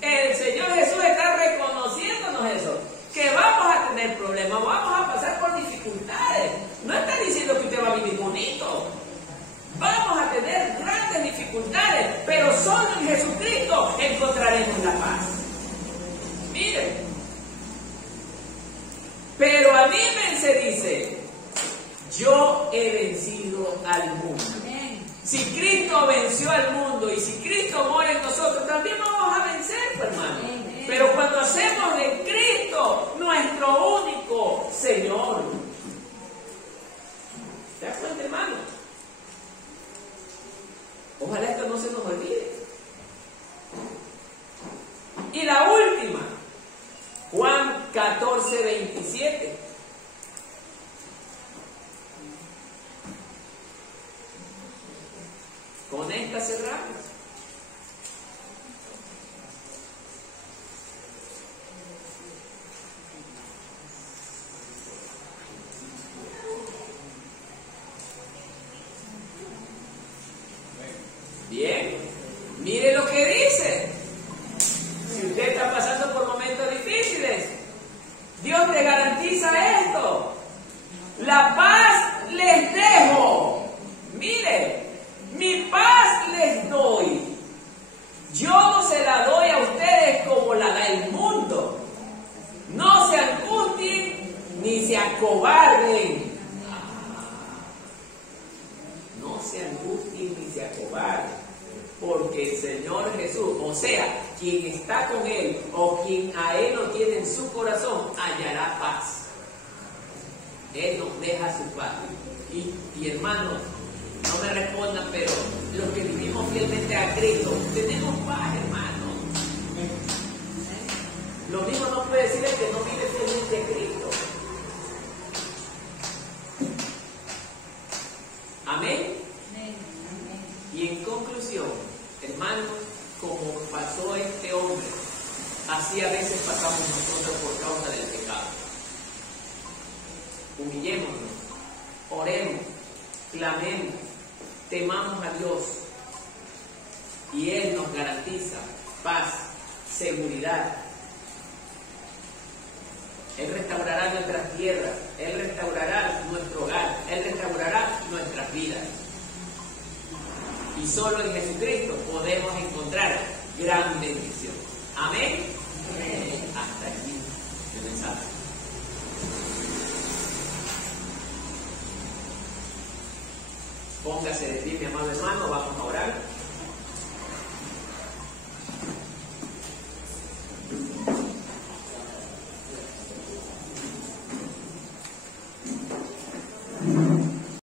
El Señor Jesús está reconociéndonos eso, que vamos a tener problemas, vamos a pasar por dificultades. No está diciendo que usted va a vivir bonito. Vamos a tener grandes dificultades, pero solo en Jesucristo encontraremos la paz. Miren. Pero anímense, dice, yo he vencido al mundo. Si Cristo venció al mundo y si Cristo mora en nosotros, también vamos a vencer, hermano. Pero cuando hacemos de Cristo nuestro único Señor. ¿Se da cuenta, hermano? Ojalá esto no se nos olvide. Y la última. Juan 14:27. Con esta cerramos. Bien, mire lo que dice. Si usted está pasando por momentos difíciles, Dios te garantiza esto. La paz les dejo. Mire, mi paz les doy. Yo no se la doy a ustedes como la da el mundo. No se angustien ni se acobarden. No se angustien ni se acobarden. Porque el Señor Jesús, o sea, quien está con Él o quien a Él lo tiene en su corazón, hallará paz. Él nos deja su paz. Y hermanos, no me respondan, pero los que vivimos fielmente a Cristo, tenemos paz, hermanos. Lo mismo no puede decir el que no vive fielmente a Cristo. Amén. Y en conclusión, hermanos, como pasó este hombre, así a veces pasamos nosotros por causa del pecado. Humillémonos, oremos, clamemos, temamos a Dios y Él nos garantiza paz, seguridad. Él restaurará nuestras tierras, Él restaurará nuestro hogar, Él restaurará nuestras vidas. Y solo en Jesucristo podemos encontrar gran bendición. Amén. Hasta aquí el mensaje. Póngase de pie, mi amado hermano, vamos a orar.